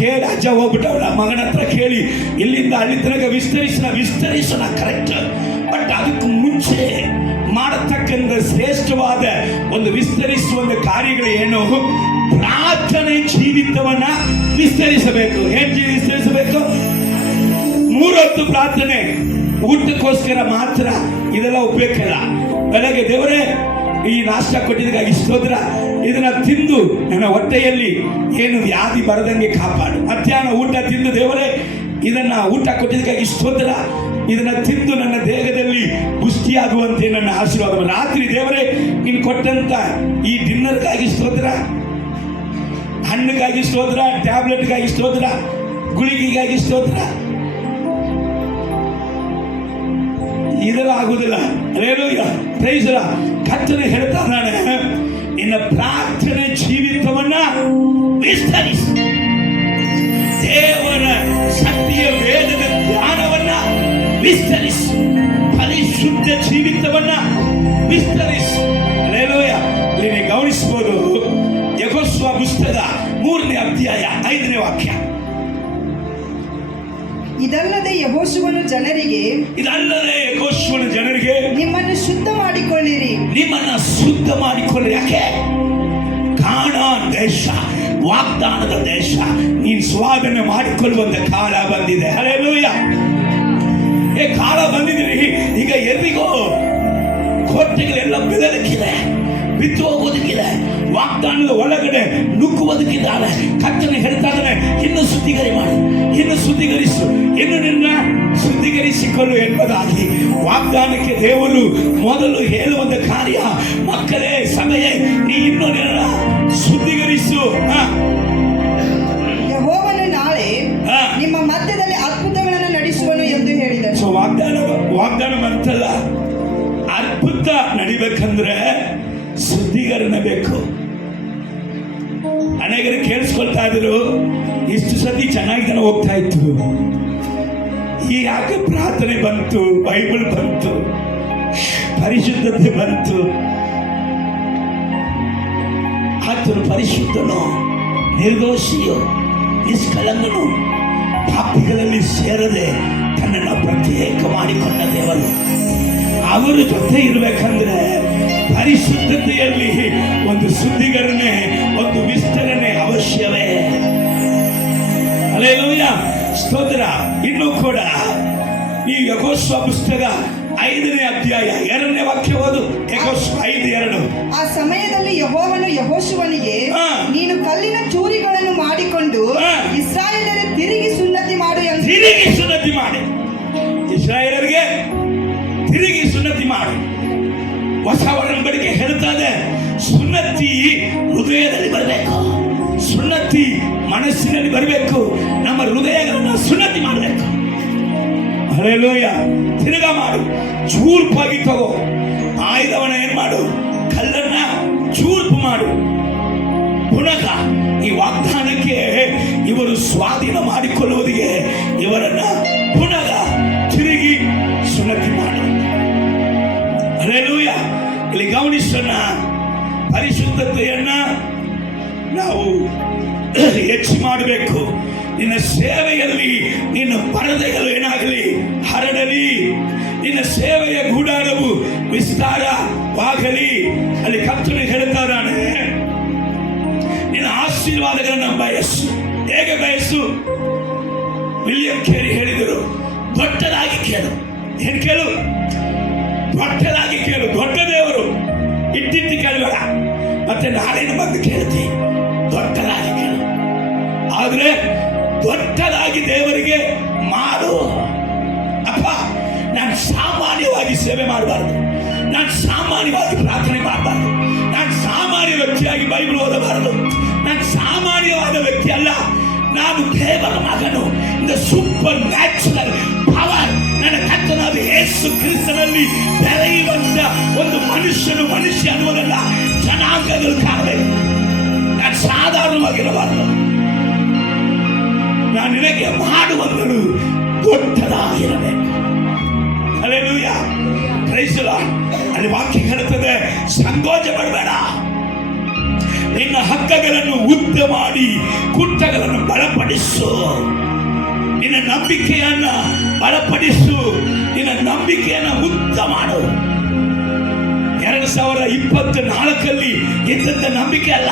ಕೇಳಿ, ಅಜ್ಜ ಹೋಗ್ಬಿಟ್ಟವಳ ಮಗನ ಹತ್ರ ಕೇಳಿ, ಇಲ್ಲಿಂದ ಅಲ್ಲಿ ತನಕ ವಿಸ್ತರಿಸೋಣ ಕರೆಕ್ಟ್. ಬಟ್ ಅದಕ್ಕೂ ಮುಂಚೆ ಮಾಡತಕ್ಕಂಥ ಶ್ರೇಷ್ಠವಾದ ಒಂದು ವಿಸ್ತರಿಸುವ ಕಾರ್ಯಗಳು ಏನು? ಪ್ರಾರ್ಥನೆ ಜೀವಿತವನ್ನ ವಿಸ್ತರಿಸಬೇಕು. ಏನ್ ವಿಸ್ತರಿಸಬೇಕು? 3 ಹೊತ್ತು ಪ್ರಾರ್ಥನೆ. ಊಟಕ್ಕೋಸ್ಕರ ಮಾತ್ರ ಇದೆಲ್ಲ ಉಪಯೋಗಲ್ಲ. ಬೆಳಗ್ಗೆ ದೇವರೇ ಈ ನಾಷ್ಟ ಕೊಟ್ಟಿದ್ದಕ್ಕಾಗಿ ಸ್ತೋತ್ರ, ಇದನ್ನ ತಿಂದು ನನ್ನ ಹೊಟ್ಟೆಯಲ್ಲಿ ಏನು ವ್ಯಾಧಿ ಬರದಂಗೆ ಕಾಪಾಡು. ಮಧ್ಯಾಹ್ನ ಊಟ ತಿಂದು ದೇವರೇ ಇದನ್ನ ಊಟ ಕೊಟ್ಟಿದ್ದಕ್ಕಾಗಿ ಸ್ತೋತ್ರ, ಇದನ್ನ ತಿಂದು ನನ್ನ ದೇಹದಲ್ಲಿ ಪುಷ್ಟಿಯಾಗುವಂತೆ ನನ್ನ ಆಶೀರ್ವಾದ. ರಾತ್ರಿ ದೇವರೇ ನೀನು ಕೊಟ್ಟಂತ ಈ ಡಿನ್ನರ್ಗಾಗಿ ಸ್ತೋತ್ರ, ಹಣ್ಣಿಗಾಗಿ ಸ್ತೋತ್ರ, ಟ್ಯಾಬ್ಲೆಟ್ಗಾಗಿ ಸ್ತೋತ್ರ, ಗುಳಿಗೆಗಾಗಿ ಸ್ತೋತ್ರ. ಇದೆಲ್ಲ ಆಗುವುದಿಲ್ಲ. ಹಲ್ಲೆಲೂಯಾ. Praise the Lord. ಕರ್ತನು ಹೇಳ್ತಾ ಇದ್ದಾನೆ, ನಿನ್ನ ಪ್ರಾರ್ಥನೆ ಜೀವಿತವನ್ನ ವಿಸ್ತರಿಸು. ದೇವರ ಶಕ್ತಿಯ ವೇದದ ಜ್ಞಾನವನ್ನ ವಿಸ್ತರಿಸು. ಪರಿಶುದ್ಧ ಜೀವಿತವನ್ನ ವಿಸ್ತರಿಸು. ಹಲ್ಲೆಲೂಯಾ. ಇಲ್ಲಿ ಗಮನಿಸಬಹುದು, ಯೆಹೋಶುವ ಪುಸ್ತಕ 3ನೇ ಅಧ್ಯಾಯ 5ನೇ ವಾಕ್ಯ. ಇದಲ್ಲದೆ ಯೆಹೋಶುವನು ಜನರಿಗೆ ನಿಮ್ಮನ್ನು ಶುದ್ಧ ಮಾಡಿಕೊಳ್ಳಿರಿ. ಯಾಕೆ? ಕಾನಾನ್ ದೇಶ, ವಾಗ್ದಾನದ ದೇಶ, ನೀನು ಸ್ವಾಧೀನ ಮಾಡಿಕೊಳ್ಳುವಂತ ಕಾಲ ಬಂದಿದೆ. ಹಲ್ಲೆಲೂಯಾ. ಕಾಲ ಬಂದಿದ್ದೀರಿ. ಈಗ ಎಲ್ಲಿಗೋ ಕೋಟೆಗಳೆಲ್ಲ ಬೆದರಿಕಿದೆ, ಬಿದ್ದು ಹೋಗೋದಕ್ಕಿದೆ. ವಾಗ್ದಾನದ ಒಳಗಡೆ ನುಗ್ಗುವುದಕ್ಕಿದ್ದಾನೆ. ಕರ್ತನು ಹೇಳ್ತಾ ಇದ್ದಾನೆ, ಇನ್ನು ಶುದ್ಧೀಕರಿ ಮಾಡು, ಇನ್ನು ಶುದ್ಧೀಕರಿಸು, ಇನ್ನು ನಿನ್ನ ಶುದ್ಧೀಕರಿಸಿಕೊಳ್ಳು ಎಂಬುದಾಗಿ ವಾಗ್ದಾನಕ್ಕೆ ದೇವರು ಮೊದಲು ಹೇಳುವಂತ ಕಾರ್ಯ, ಮಕ್ಕಳೇ ಸಭೆಯೇ, ನೀ ಇನ್ನು ನಿನ್ನ ಶುದ್ಧೀಕರಿಸು. ಯೆಹೋವನು ನಾಳೆ ನಿಮ್ಮ ಮಧ್ಯದಲ್ಲಿ ಅದ್ಭುತಗಳನ್ನು ನಡೆಸುವನು ಎಂದು ಹೇಳಿದನು. ಸೊ ವಾಗ್ದಾನ ಅಂತಲ್ಲ, ಅದ್ಭುತ ನಡಿಬೇಕಂದ್ರೆ ಶುದ್ಧೀಕರಣ ಬೇಕು. ಅನೇಕರು ಕೇಳಿಸ್ಕೊಳ್ತಾ ಇದ್ರು, ಇಷ್ಟು ಸತಿ ಚೆನ್ನಾಗಿ ಜನ ಹೋಗ್ತಾ ಇತ್ತು, ಈ ಯಾಕೆ ಪ್ರಾರ್ಥನೆ ಬಂತು, ಬೈಬಲ್ ಬಂತು, ಪರಿಶುದ್ಧತೆ ಬಂತು. ಆತನು ಪರಿಶುದ್ಧನು, ನಿರ್ದೋಷಿಯು, ನಿಷ್ಕಳಂಕನು, ಪಾಪಿಗಳಲ್ಲಿ ಸೇರದೆ ತನ್ನನ್ನು ಪ್ರತ್ಯೇಕ ಮಾಡಿಕೊಂಡ ದೇವರು. ಅವರ ಜೊತೆ ಇರಬೇಕಂದ್ರೆ ಪರಿಶುದ್ಧತೆಯಲ್ಲಿ ಒಂದು ಶುದ್ಧೀಕರಣೆ, ಒಂದು ವಿಸ್ತರಣೆ ಅವಶ್ಯವೇ. ಹಲ್ಲೆಲೂಯ, ಸ್ತೋತ್ರ. ಇನ್ನೂ ಕೂಡ ಈ ಯೆಹೋಶುವ ಪುಸ್ತಕ 5ನೇ ಅಧ್ಯಾಯ 2ನೇ ವಾಕ್ಯ ಓದು. ಯೆಹೋಶುವ 5:2. ಆ ಸಮಯದಲ್ಲಿ ಯೆಹೋವನು ಯೆಹೋಶುವನಿಗೆ, ನೀನು ಕಲ್ಲಿನ ಚೂರಿಗಳನ್ನು ಮಾಡಿಕೊಂಡು ಇಸ್ರಾಯೇಲರ ತಿರುಗಿ ಸುನ್ನತಿ ಮಾಡು ಎಂದು. ತಿರುಗಿ ಸುನ್ನತಿ ಮಾಡಿ, ಇಸ್ರಾಯೇಲರಿಗೆ ತಿರುಗಿ ಸುನ್ನತಿ ಮಾಡು. ಹೊಸ ಒಡಂಬಡಿಕೆ ಹೇಳ್ತಾರೆ, ಸುನ್ನತಿ ಹೃದಯದಲ್ಲಿ ಬರಬೇಕು, ಸುನ್ನತಿ ಮನಸ್ಸಿನಲ್ಲಿ ಬರಬೇಕು. ನಮ್ಮ ಹೃದಯಗಳನ್ನು ಸುನ್ನತಿ ಮಾಡಬೇಕು. ಹಲ್ಲೆಲೂಯ. ತಿರುಗ ಮಾಡು, ಚೂರ್ಪಾಗಿ ತಗೋ. ಆಯುಧವನ್ನ ಏನ್ ಮಾಡು, ಕಲ್ಲನ್ನ ಚೂರ್ಪು ಮಾಡು. ಪುನಃ ಈ ವಾಗ್ದಾನಕ್ಕೆ ಇವರು ಸ್ವಾಧೀನ ಮಾಡಿಕೊಳ್ಳುವುದಿಗೆ ಇವರನ್ನ ಪುನಃ ತಿರುಗಿ ಸುನ್ನತಿ ಮಾಡು. ಹಲ್ಲೆಲೂಯ. ಇಲ್ಲಿ ಗಮನಿಸೋಣ, ಪರಿಶುದ್ಧತೆಯನ್ನ ನಾವು ಹೆಚ್ಚು ಮಾಡಬೇಕು. ನಿನ್ನ ಸೇವೆಯಲ್ಲಿ ನಿನ್ನ ಪರದೆಗಳು ಏನಾಗಲಿ, ಹರಡಲಿ. ನಿನ್ನ ಸೇವೆಯ ಗೂಡಾರವು ವಿಸ್ತಾರವಾಗಲಿ. ಅಲ್ಲಿ ಕರ್ತನು ಹೇಳ್ತಾನೆ, ನಿನ್ನ ಆಶೀರ್ವಾದಗಳನ್ನು ಬಯಸು. ಹೇಗೆ ಬಯಸು? ವಿಲಿಯಂ ಕೇರಿ ಹೇಳಿದರು, ದೊಡ್ಡದಾಗಿ ಕೇಳು. ಏನ್ ಕೇಳು? ದೊಡ್ಡದಾಗಿ ಕೇಳು. ದೊಡ್ಡ ದೇವರು ಇಟ್ಟಿದ್ದು ಕೇಳಬೇಡ, ಮತ್ತೆ ನಾಳೆನ ಬಂದು ಕೇಳ್ತಿ. ದೊಡ್ಡದಾಗಿ ಕೇಳು. ಆದ್ರೆ ದೊಡ್ಡದಾಗಿ ದೇವರಿಗೆ ಮಾಡು. ಅಪ್ಪ, ನಾನು ಸಾಮಾನ್ಯವಾಗಿ ಸೇವೆ ಮಾಡಬಾರ್ದು, ನಾನು ಸಾಮಾನ್ಯವಾಗಿ ಪ್ರಾರ್ಥನೆ ಮಾಡಬಾರ್ದು, ನಾನು ಸಾಮಾನ್ಯ ವ್ಯಕ್ತಿಯಾಗಿ ಬೈಬಲ್ ಓದಬಾರದು, ನಾನು ಸಾಮಾನ್ಯವಾದ ವ್ಯಕ್ತಿ ಅಲ್ಲ, ನಾನು ದೇವರ ಮಗನು. ದ ಸೂಪರ್ ನ್ಯಾಚುರಲ್ ಪವರ್ ನನ್ನ ಕರ್ತನಾದ ಯೇಸು ಕ್ರಿಸ್ತನಲ್ಲಿ ಬೆಳೆಯುವಂತ ಒಂದು ಮನುಷ್ಯ ಅನ್ನುವುದಲ್ಲ ಜನಾಂಗಗಳು ಕಾಣಬೇಕು. ನಾನು ಸಾಧಾರಣವಾಗಿರಬಾರದು. ನಾನು ನಿನಗೆ ಮಾಡುವಂತರು ದೊಡ್ಡದಾಗಿರಬೇಕು. Hallelujah, praise the Lord. ಅಲ್ಲಿ ವಾಕ್ಯ ಹೇಳುತ್ತದೆ, ಸಂಕೋಚ ಪಡಬೇಡ, ನಿನ್ನ ಹಕ್ಕಗಳನ್ನು ಉದ್ದ ಮಾಡಿ ಕುಟ್ಟಗಳನ್ನು ಬಲಪಡಿಸು. ನಿನ್ನ ನಂಬಿಕೆಯನ್ನ ಬಲಪಡಿಸು, ನಿನ್ನ ನಂಬಿಕೆಯನ್ನ ಉದ್ದ ಮಾಡು. 2024 ಇದ್ದಂತ ನಂಬಿಕೆ ಅಲ್ಲ,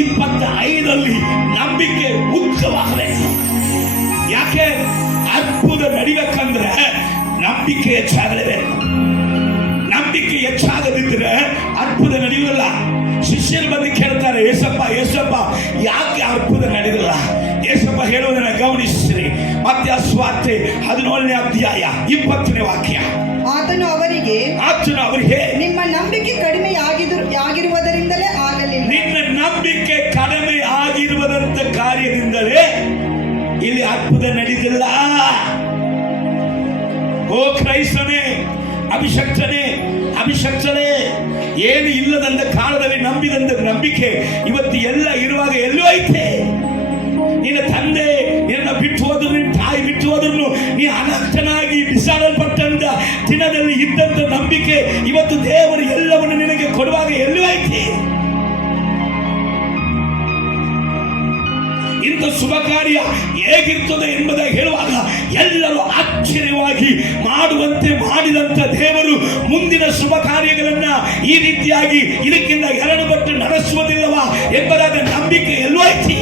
25 ನಂಬಿಕೆ ಉದ್ದವಾಗಬೇಕು. ಯಾಕೆ? ಅದ್ಭುತ ನಡಿಬೇಕಂದ್ರೆ ನಂಬಿಕೆ ಹೆಚ್ಚಾಗಲೇಬೇಕು. ನಂಬಿಕೆ ಹೆಚ್ಚಾಗದಿದ್ರೆ ಅದ್ಭುತ ನಡೆಯುವುದಿಲ್ಲ. ಶಿಷ್ಯರು ಬಂದು ಕೇಳ್ತಾರೆ, ಏಸಪ್ಪ ಯಾಕೆ ಅದ್ಭುತ ನಡೆದಿಲ್ಲ? ಏಸಪ್ಪ ಹೇಳುವುದನ್ನ ಗಮನಿಸಿರಿ. ಮತ್ತಾಯ ಸುವಾರ್ತೆ 17ನೇ ಅಧ್ಯಾಯ 20ನೇ ವಾಕ್ಯ. ಆತನು ಅವರಿಗೆ, ನಿಮ್ಮ ನಂಬಿಕೆ ಕಡಿಮೆ ಆಗಿರುವುದರಿಂದಲೇ ಆಗಲಿಲ್ಲ. ನಿನ್ನ ನಂಬಿಕೆ ಕಡಿಮೆ ಆಗಿರುವುದಂತ ಕಾರ್ಯದಿಂದಲೇ ಇಲ್ಲಿ ಅದ್ಭುತ ನಡೆದಿಲ್ಲ. ಓ ಕ್ರೈಸ್ತನೇ, ಅಭಿಷಕ್ತನೇ, ಏನು ಇಲ್ಲದಂತ ಕಾಲದಲ್ಲಿ ನಂಬಿದಂತ ನಂಬಿಕೆ ಇವತ್ತು ಎಲ್ಲ ಇರುವಾಗ ಎಲ್ಲೂ ಐತೆ. ನಿನ್ನ ತಂದೆ ನಿನ್ನ ಬಿಟ್ಟು ಹೋದ್ರು, ನಿನ್ನ ತಾಯಿ ಬಿಟ್ಟು ಹೋದ್ರು, ನೀ ಅನರ್ಥನಾಗಿ ಬಿಸಾಡಲ್ಪಟ್ಟಂತ ದಿನದಲ್ಲಿ ಇದ್ದಂತ ನಂಬಿಕೆ ಇವತ್ತು ದೇವರು ಎಲ್ಲವನ್ನು ನಿನಗೆ ಕೊಡುವಾಗ ಎಲ್ಲೂ ಐತಿ. ಇಂಥ ಶುಭ ಕಾರ್ಯ ಹೇಗಿರ್ತದೆ ಎಂಬುದಾಗಿ ಹೇಳುವಾಗ ಎಲ್ಲರೂ ಆಶ್ಚರ್ಯವಾಗಿ ಮಾಡುವಂತೆ ಮಾಡಿದಂತ ದೇವರು ಮುಂದಿನ ಶುಭ ಕಾರ್ಯಗಳನ್ನ ಈ ರೀತಿಯಾಗಿ ಇದಕ್ಕಿಂತ 2 ಪಟ್ಟು ನಡೆಸುವುದಿಲ್ಲವಾ ಎಂಬುದಾದ ನಂಬಿಕೆ ಎಲ್ಲೂ ಐತಿ.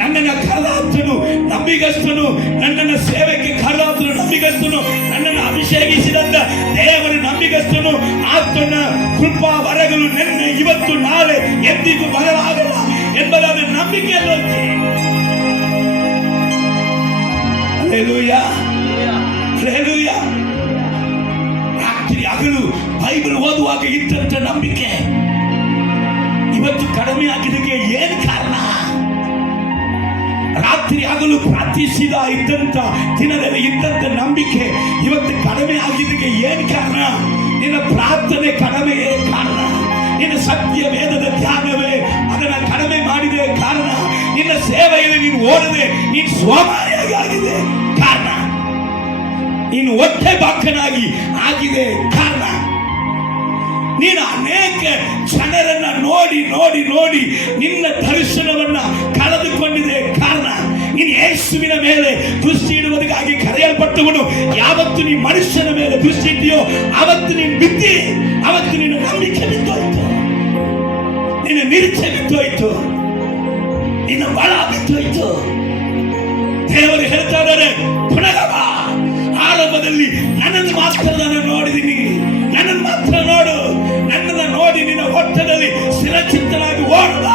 ನನ್ನನ್ನು ಕರೆದಾತನು ನಂಬಿಗಸ್ತನು, ನನ್ನನ್ನು ಸೇವೆಗೆ ಕರೆದಾತನು ನಂಬಿಗಸ್ತನು, ನನ್ನನ್ನು ಅಭಿಷೇಕಿಸಿದಂತ ದೇವರು ನಂಬಿ ನಂಬಿಗಸ್ತನು, ಆತನ ಕೃಪಾ ವರಗಳು ನಿನ್ನೆ ಇವತ್ತು ನಾಳೆ ಎಂದಿಗೂ ಬರಲಾಗಲ್ಲ ಎಂಬುದಾದ ನಂಬಿಕೆಯಲ್ಲಿ ಹಲ್ಲೆಲೂಯಾ, ಹಲ್ಲೆಲೂಯಾ. ರಾತ್ರಿ ಹಗಲು ಬೈಬಲ್ ಓದುವಾಗ ಇದ್ದಂತ ನಂಬಿಕೆ ಇವತ್ತು ಕಡಿಮೆ ಆಗಿದ್ದಕ್ಕೆ ಏನು ಕಾರಣ? ರಾತ್ರಿ ಹಗಲು ಪ್ರಾರ್ಥಿಸಿದ ಇದ್ದಂತ ದಿನದಲ್ಲಿ ಇದ್ದಂತ ನಂಬಿಕೆ ಇವತ್ತು ಕಡಿಮೆ ಆಗಿದ್ದಕ್ಕೆ ಏನು ಕಾರಣ? ನಿನ್ನ ಪ್ರಾರ್ಥನೆ ಕಡಿಮೆಯೇ ಕಾರಣ. ನಿನ್ನ ಸತ್ಯ ವೇದದ ಧ್ಯಾನವೇ ಅದನ್ನ ಕಡಿಮೆ ಮಾಡಿದೆ ಕಾರಣ. ನಿನ್ನ ಸೇವೆಯಲ್ಲಿ ನೀನು ಓಡದೆ ನೀನು ಸೋಮಾರಿಯಾಗಿ ಆಗಿದೆ ಕಾರಣ. ನೀನು ಹೊಟ್ಟೆ ಬಾಕನಾಗಿ ಆಗಿದೆ ಕಾರಣ. ನೀನು ಅನೇಕ ಜನರನ್ನ ನೋಡಿ ನೋಡಿ ನೋಡಿ ನಿನ್ನ ದರ್ಶನವನ್ನ ಕಳೆದುಕೊಂಡಿದೆ ಕಾರಣ. ನೀನು ಯೇಸುವಿನ ಮೇಲೆ ದೃಷ್ಟಿ ಇಡುವುದಕ್ಕಾಗಿ ಕರೆಯಲ್ಪಟ್ಟವನು. ಯಾವತ್ತು ನೀ ಮನುಷ್ಯನ ಮೇಲೆ ದೃಷ್ಟಿ ಇಟ್ಟಿಯೋ ಅವತ್ತು ನೀನು ಬಿದ್ದಿ, ಅವತ್ತು ನಿನ್ನ ನಂಬಿಕೆ ಬಿದ್ದೋಯ್ತು, ನಿನ್ನ ನಿರೀಕ್ಷೆ ಬಿದ್ದೋಯ್ತು, ನಿನ್ನ ಬಲ ಬಿದ್ದೋಯ್ತು. ದೇವರು ಹೇಳ್ತಾ ಇದ್ದಾರೆ, ಪುನಃ ಆರಂಭದಲ್ಲಿ ನನ್ನನ್ನು ಮಾತ್ರ ನಾನು ನೋಡಿದ್ದೀನಿ, ನನ್ನನ್ನು ಮಾತ್ರ ನೋಡು, ನನ್ನನ್ನು ನೋಡಿ ನಿನ್ನ ಹೊಟ್ಟದಲ್ಲಿ ಸ್ಥಿರಚಿತ್ತನಾಗಿ ಓಡುವ.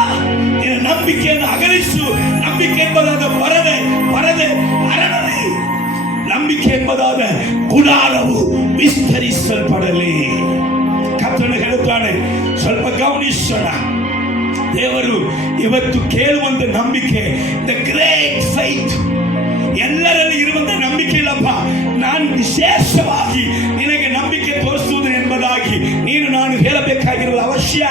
ನಿನ್ನ ನಂಬಿಕೆಯನ್ನು ಅಗಲಿಸು. ನಂಬಿಕೆ ಎಂಬುದಾದ ಪರದೆ ಅರಳಲಿ. ನಂಬಿಕೆ ಎಂಬುದಾದ ಗುಡಾರವು ವಿಸ್ತರಿಸಲ್ಪಡಲಿ. ಕರ್ತನು ಹೇಳುತ್ತಾನೆ, ಸ್ವಲ್ಪ ಗಮನಿಸೋಣ. ದೇವರು ಇವತ್ತು ಕೇಳುವಂತ ನಂಬಿಕೆ, ದ ಗ್ರೇಟ್ ಫೈತ್. ಎಲ್ಲರಲ್ಲಿ ಇರುವಂತ ನಂಬಿಕೆ ಇಲ್ಲಪ್ಪ, ನಾನು ವಿಶೇಷವಾಗಿ ನಿನಗೆ ನಂಬಿಕೆ ತೋರಿಸುವುದು ಎಂಬುದಾಗಿ ನಾನು ಹೇಳಬೇಕಾಗಿರುವ ಅವಶ್ಯ.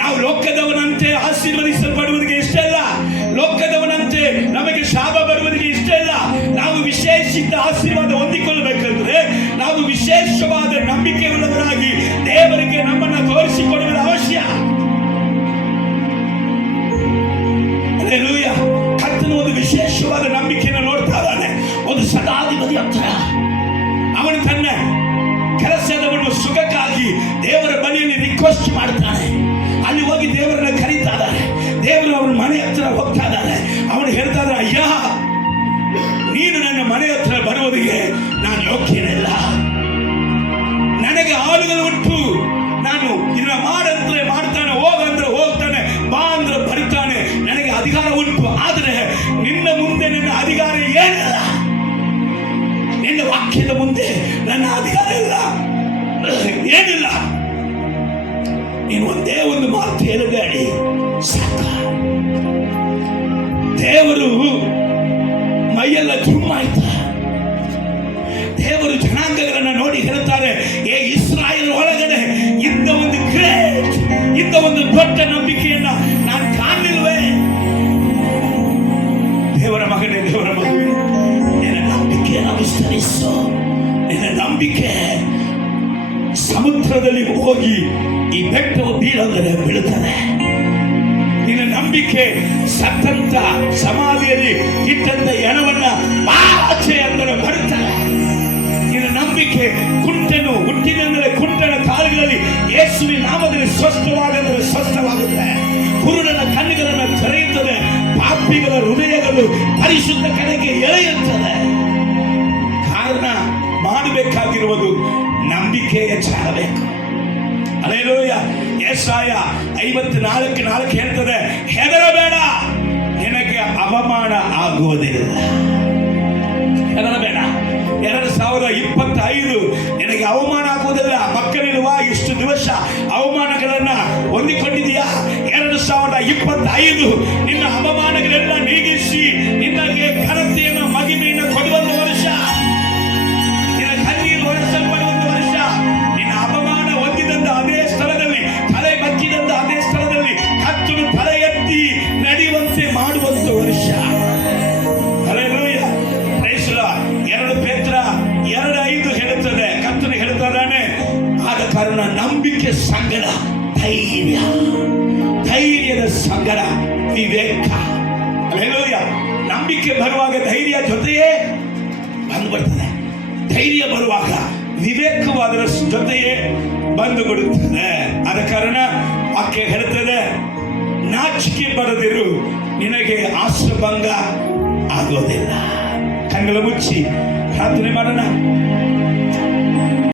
ನಾವು ಲೋಕದವನಂತೆ ಆಶೀರ್ವದಿಸಲ್ಪಡುವುದಕ್ಕೆ ಇಷ್ಟ ಇಲ್ಲ, ಲೋಕದವನಂತೆ ನಮಗೆ ಶಾಪ ಬರುವುದಕ್ಕೆ ಇಷ್ಟ ಇಲ್ಲ. ನಾವು ವಿಶೇಷಿತ ಆಶೀರ್ವಾದ ಹೊಂದಿಕೊಳ್ಳಬೇಕಂದ್ರೆ ನಾವು ವಿಶೇಷವಾದ ನಂಬಿಕೆಯುಳ್ಳವರಾಗಿ ದೇವರಿಗೆ ನಮ್ಮನ್ನು ತೋರಿಸಿಕೊಡುವುದು ಅವಶ್ಯ. ಹಲ್ಲೆಲೂಯಾ. ಕರ್ತನು ಒಂದು ವಿಶೇಷವಾದ ನಂಬಿಕೆಯನ್ನು ನೋಡ್ತಾ ಇದ್ದಾನೆ. ಒಂದು ಸದಾಧಿಪತಿ ಹತ್ರ ಅವನು ತನ್ನ ಕೆಲಸದವನು ಸುಖಕ್ಕಾಗಿ ದೇವರ ಬಳಿಯಲ್ಲಿ ರಿಕ್ವೆಸ್ಟ್ ಮಾಡ್ತಾನೆ. ಅಲ್ಲಿ ಹೋಗಿ ದೇವರನ್ನ ಕರೀತಾ ಇದ್ದಾನೆ. ದೇವರು ಅವನ ಮನೆ ಹತ್ರ ಹೋಗ್ತಾ ಇದ್ದಾನೆ. ಅವನು ಹೇಳ್ತಾ ಇದ್ದಾನೆ, ಅಯ್ಯ, ನೀನು ನನ್ನ ಮನೆ ಹತ್ರ ಬರುವುದಕ್ಕೆ ನಾನು ಯೋಗ್ಯನಿಲ್ಲ. ನನಗೆ ಆಳುಗಳು ಉಂಟು, ನಾನು ಇದನ್ನ ಮಾಡಂದ್ರೆ ಮಾಡ್ತಾನೆ, ಹೋಗಂದ್ರೆ ಹೋಗ್ತಾನೆ, ಬಾ ಅಂದ್ರೆ ಬರಿತಾನೆ, ನನಗೆ ಅಧಿಕಾರ ಉಂಟು. ಆದರೆ ನಿನ್ನ ಮುಂದೆ ನನ್ನ ಅಧಿಕಾರ ಏನಿಲ್ಲ, ನಿನ್ನ ವಾಕ್ಯದ ಮುಂದೆ ನನ್ನ ಅಧಿಕಾರ ಇಲ್ಲ, ಏನಿಲ್ಲ. ನೀನು ಒಂದೇ ಒಂದು ಮಾತು ಹೇಳಬೇಡಿ ಸಾಕ. ದೇವರು ಮೈಯೆಲ್ಲ ಜುಮ್ಮಾಯ್ತ. ದೇವರು ಜನಾಂಗಗಳನ್ನ ನೋಡಿ ಹೇಳ್ತಾರೆ, ಏ ಇಸ್ರಾಯೇಲ್ ಒಳಗಡೆ ಇಂಥ ಒಂದು ಗ್ರೇಟ್, ಇಂಥ ಒಂದು ದೊಡ್ಡ ನಂಬಿಕೆಯನ್ನ ನಾನು ಕಾಣಲಿಲ್ವೇ? ದೇವರ ಮಗನೇ, ದೇವರ ಮಗುವೆ, ನಿನ್ನ ನಂಬಿಕೆಯನ್ನು ವಿಸ್ತರಿಸು. ನಿನ್ನ ನಂಬಿಕೆ ಸಮುದ್ರದಲ್ಲಿ ಹೋಗಿ ಈ ಬೆಟ್ಟವು ಬೀಳಂದರೆ ಬೀಳುತ್ತದೆ. ನಿನ್ನ ನಂಬಿಕೆ ಸತ್ತಂತ ಸಮಾಧಿಯಲ್ಲಿ ಇಟ್ಟಂತ ಹೆಣವನ್ನ ಆಚೆ ಅಂದರೆ ಬರುತ್ತದೆ. ನಿನ್ನ ನಂಬಿಕೆ ಕುಂಟನು ಹುಟ್ಟಿನೆಂದರೆ ಕುಂಟನ ಕಾಲುಗಳಲ್ಲಿ ಯೇಸುವಿನ ನಾಮದಲ್ಲಿ ಸ್ವಸ್ಥವಾಗಂದರೆ ಸ್ವಸ್ಥವಾಗುತ್ತೆ. ಕುರುಡನ ಕಣ್ಣುಗಳನ್ನು ತೆರೆಯುತ್ತದೆ. ಪಾಪಿಗಳ ಹೃದಯಗಳು ಪರಿಶುದ್ಧ ಕಡೆಗೆ ಎಳೆಯುತ್ತದೆ. ಕಾರಣ ಮಾಡಬೇಕಾಗಿರುವುದು ನಂಬಿಕೆ ಹೆಚ್ಚಾಗಬೇಕು. ಹಲ್ಲೆಲೂಯಾ. ಯೆಶಾಯ 54:4 ಹೇಳ್ತದೆ, ಹೆದರಬೇಡ, ನಿನಗೆ ಅವಮಾನ ಆಗುವುದಿಲ್ಲ. ಹೆದರಬೇಡ. 2025 ನಿನಗೆ ಅವಮಾನ ಆಗುವುದಿಲ್ಲ. ಮಕ್ಕಳಿರುವ ಇಷ್ಟು ದಿವಸ ಅವಮಾನಗಳನ್ನ ಹೊಂದಿಕೊಂಡಿದೆಯಾ? 2025 ನಿನ್ನ ಅವಮಾನಗಳೆಲ್ಲ ನೀಗಿಸಿ ನಿನಗೆ ಘನತೆಯನ್ನು ಮಹಿಮೆಯನ್ನು ಕೊಡುವಂತ ವರ್ಷ. ನಿನ್ನ ಕಣ್ಣೀರು ಒರೆಸಲ್ಪಡುವಂತ ವರ್ಷ. ನಿನ್ನ ಅವಮಾನ ಹೊಂದಿದಂತ ಅದೇ ಸ್ಥಳದಲ್ಲಿ, ತಲೆ ಬಚ್ಚಿದಂತ ಅದೇ ಸ್ಥಳದಲ್ಲಿ ಕರ್ತನು ತಲೆ ಎತ್ತಿ ನಡೆಯುವಂತೆ ಮಾಡುವಂತ ವರ್ಷ. ಹಲ್ಲೆಲೂಯಾ. Praise the lord. 2 ಪೇತ್ರ 2:5 ಹೇಳುತ್ತದೆ, ಕರ್ತನು ಹೇಳ್ತಾನೆ, ಆದ ಕಾರಣ ನಂಬಿಕೆ ಸಂಗಡ ಧೈರ್ಯ, ಧೈರ್ಯದ ಸಂಗಡ ವಿವೇಕ. ಹಲ್ಲೆಲೂಯಾ. ನಂಬಿಕೆ ಬರುವಾಗ ಧೈರ್ಯ ಜೊತೆಯೇ ಬಂದ್ಬಿಡ್ತದೆ. ಧೈರ್ಯ ಬರುವಾಗ ವಿವೇಕವಾದರ ಜೊತೆಯೇ ಬಂದು ಬಿಡುತ್ತದೆ. ಆದ ಕಾರಣ ವಾಕ್ಯ ಹೇಳುತ್ತದೆ, ನಾಚಿಕೆ ಬರದಿರು, ನಿನಗೆ ಆಶ್ರಭಂಗ ಆಗೋದಿಲ್ಲ. ಕಣ್ಣುಗಳ ಮುಚ್ಚಿ ಪ್ರಾರ್ಥನೆ ಮಾಡೋಣ.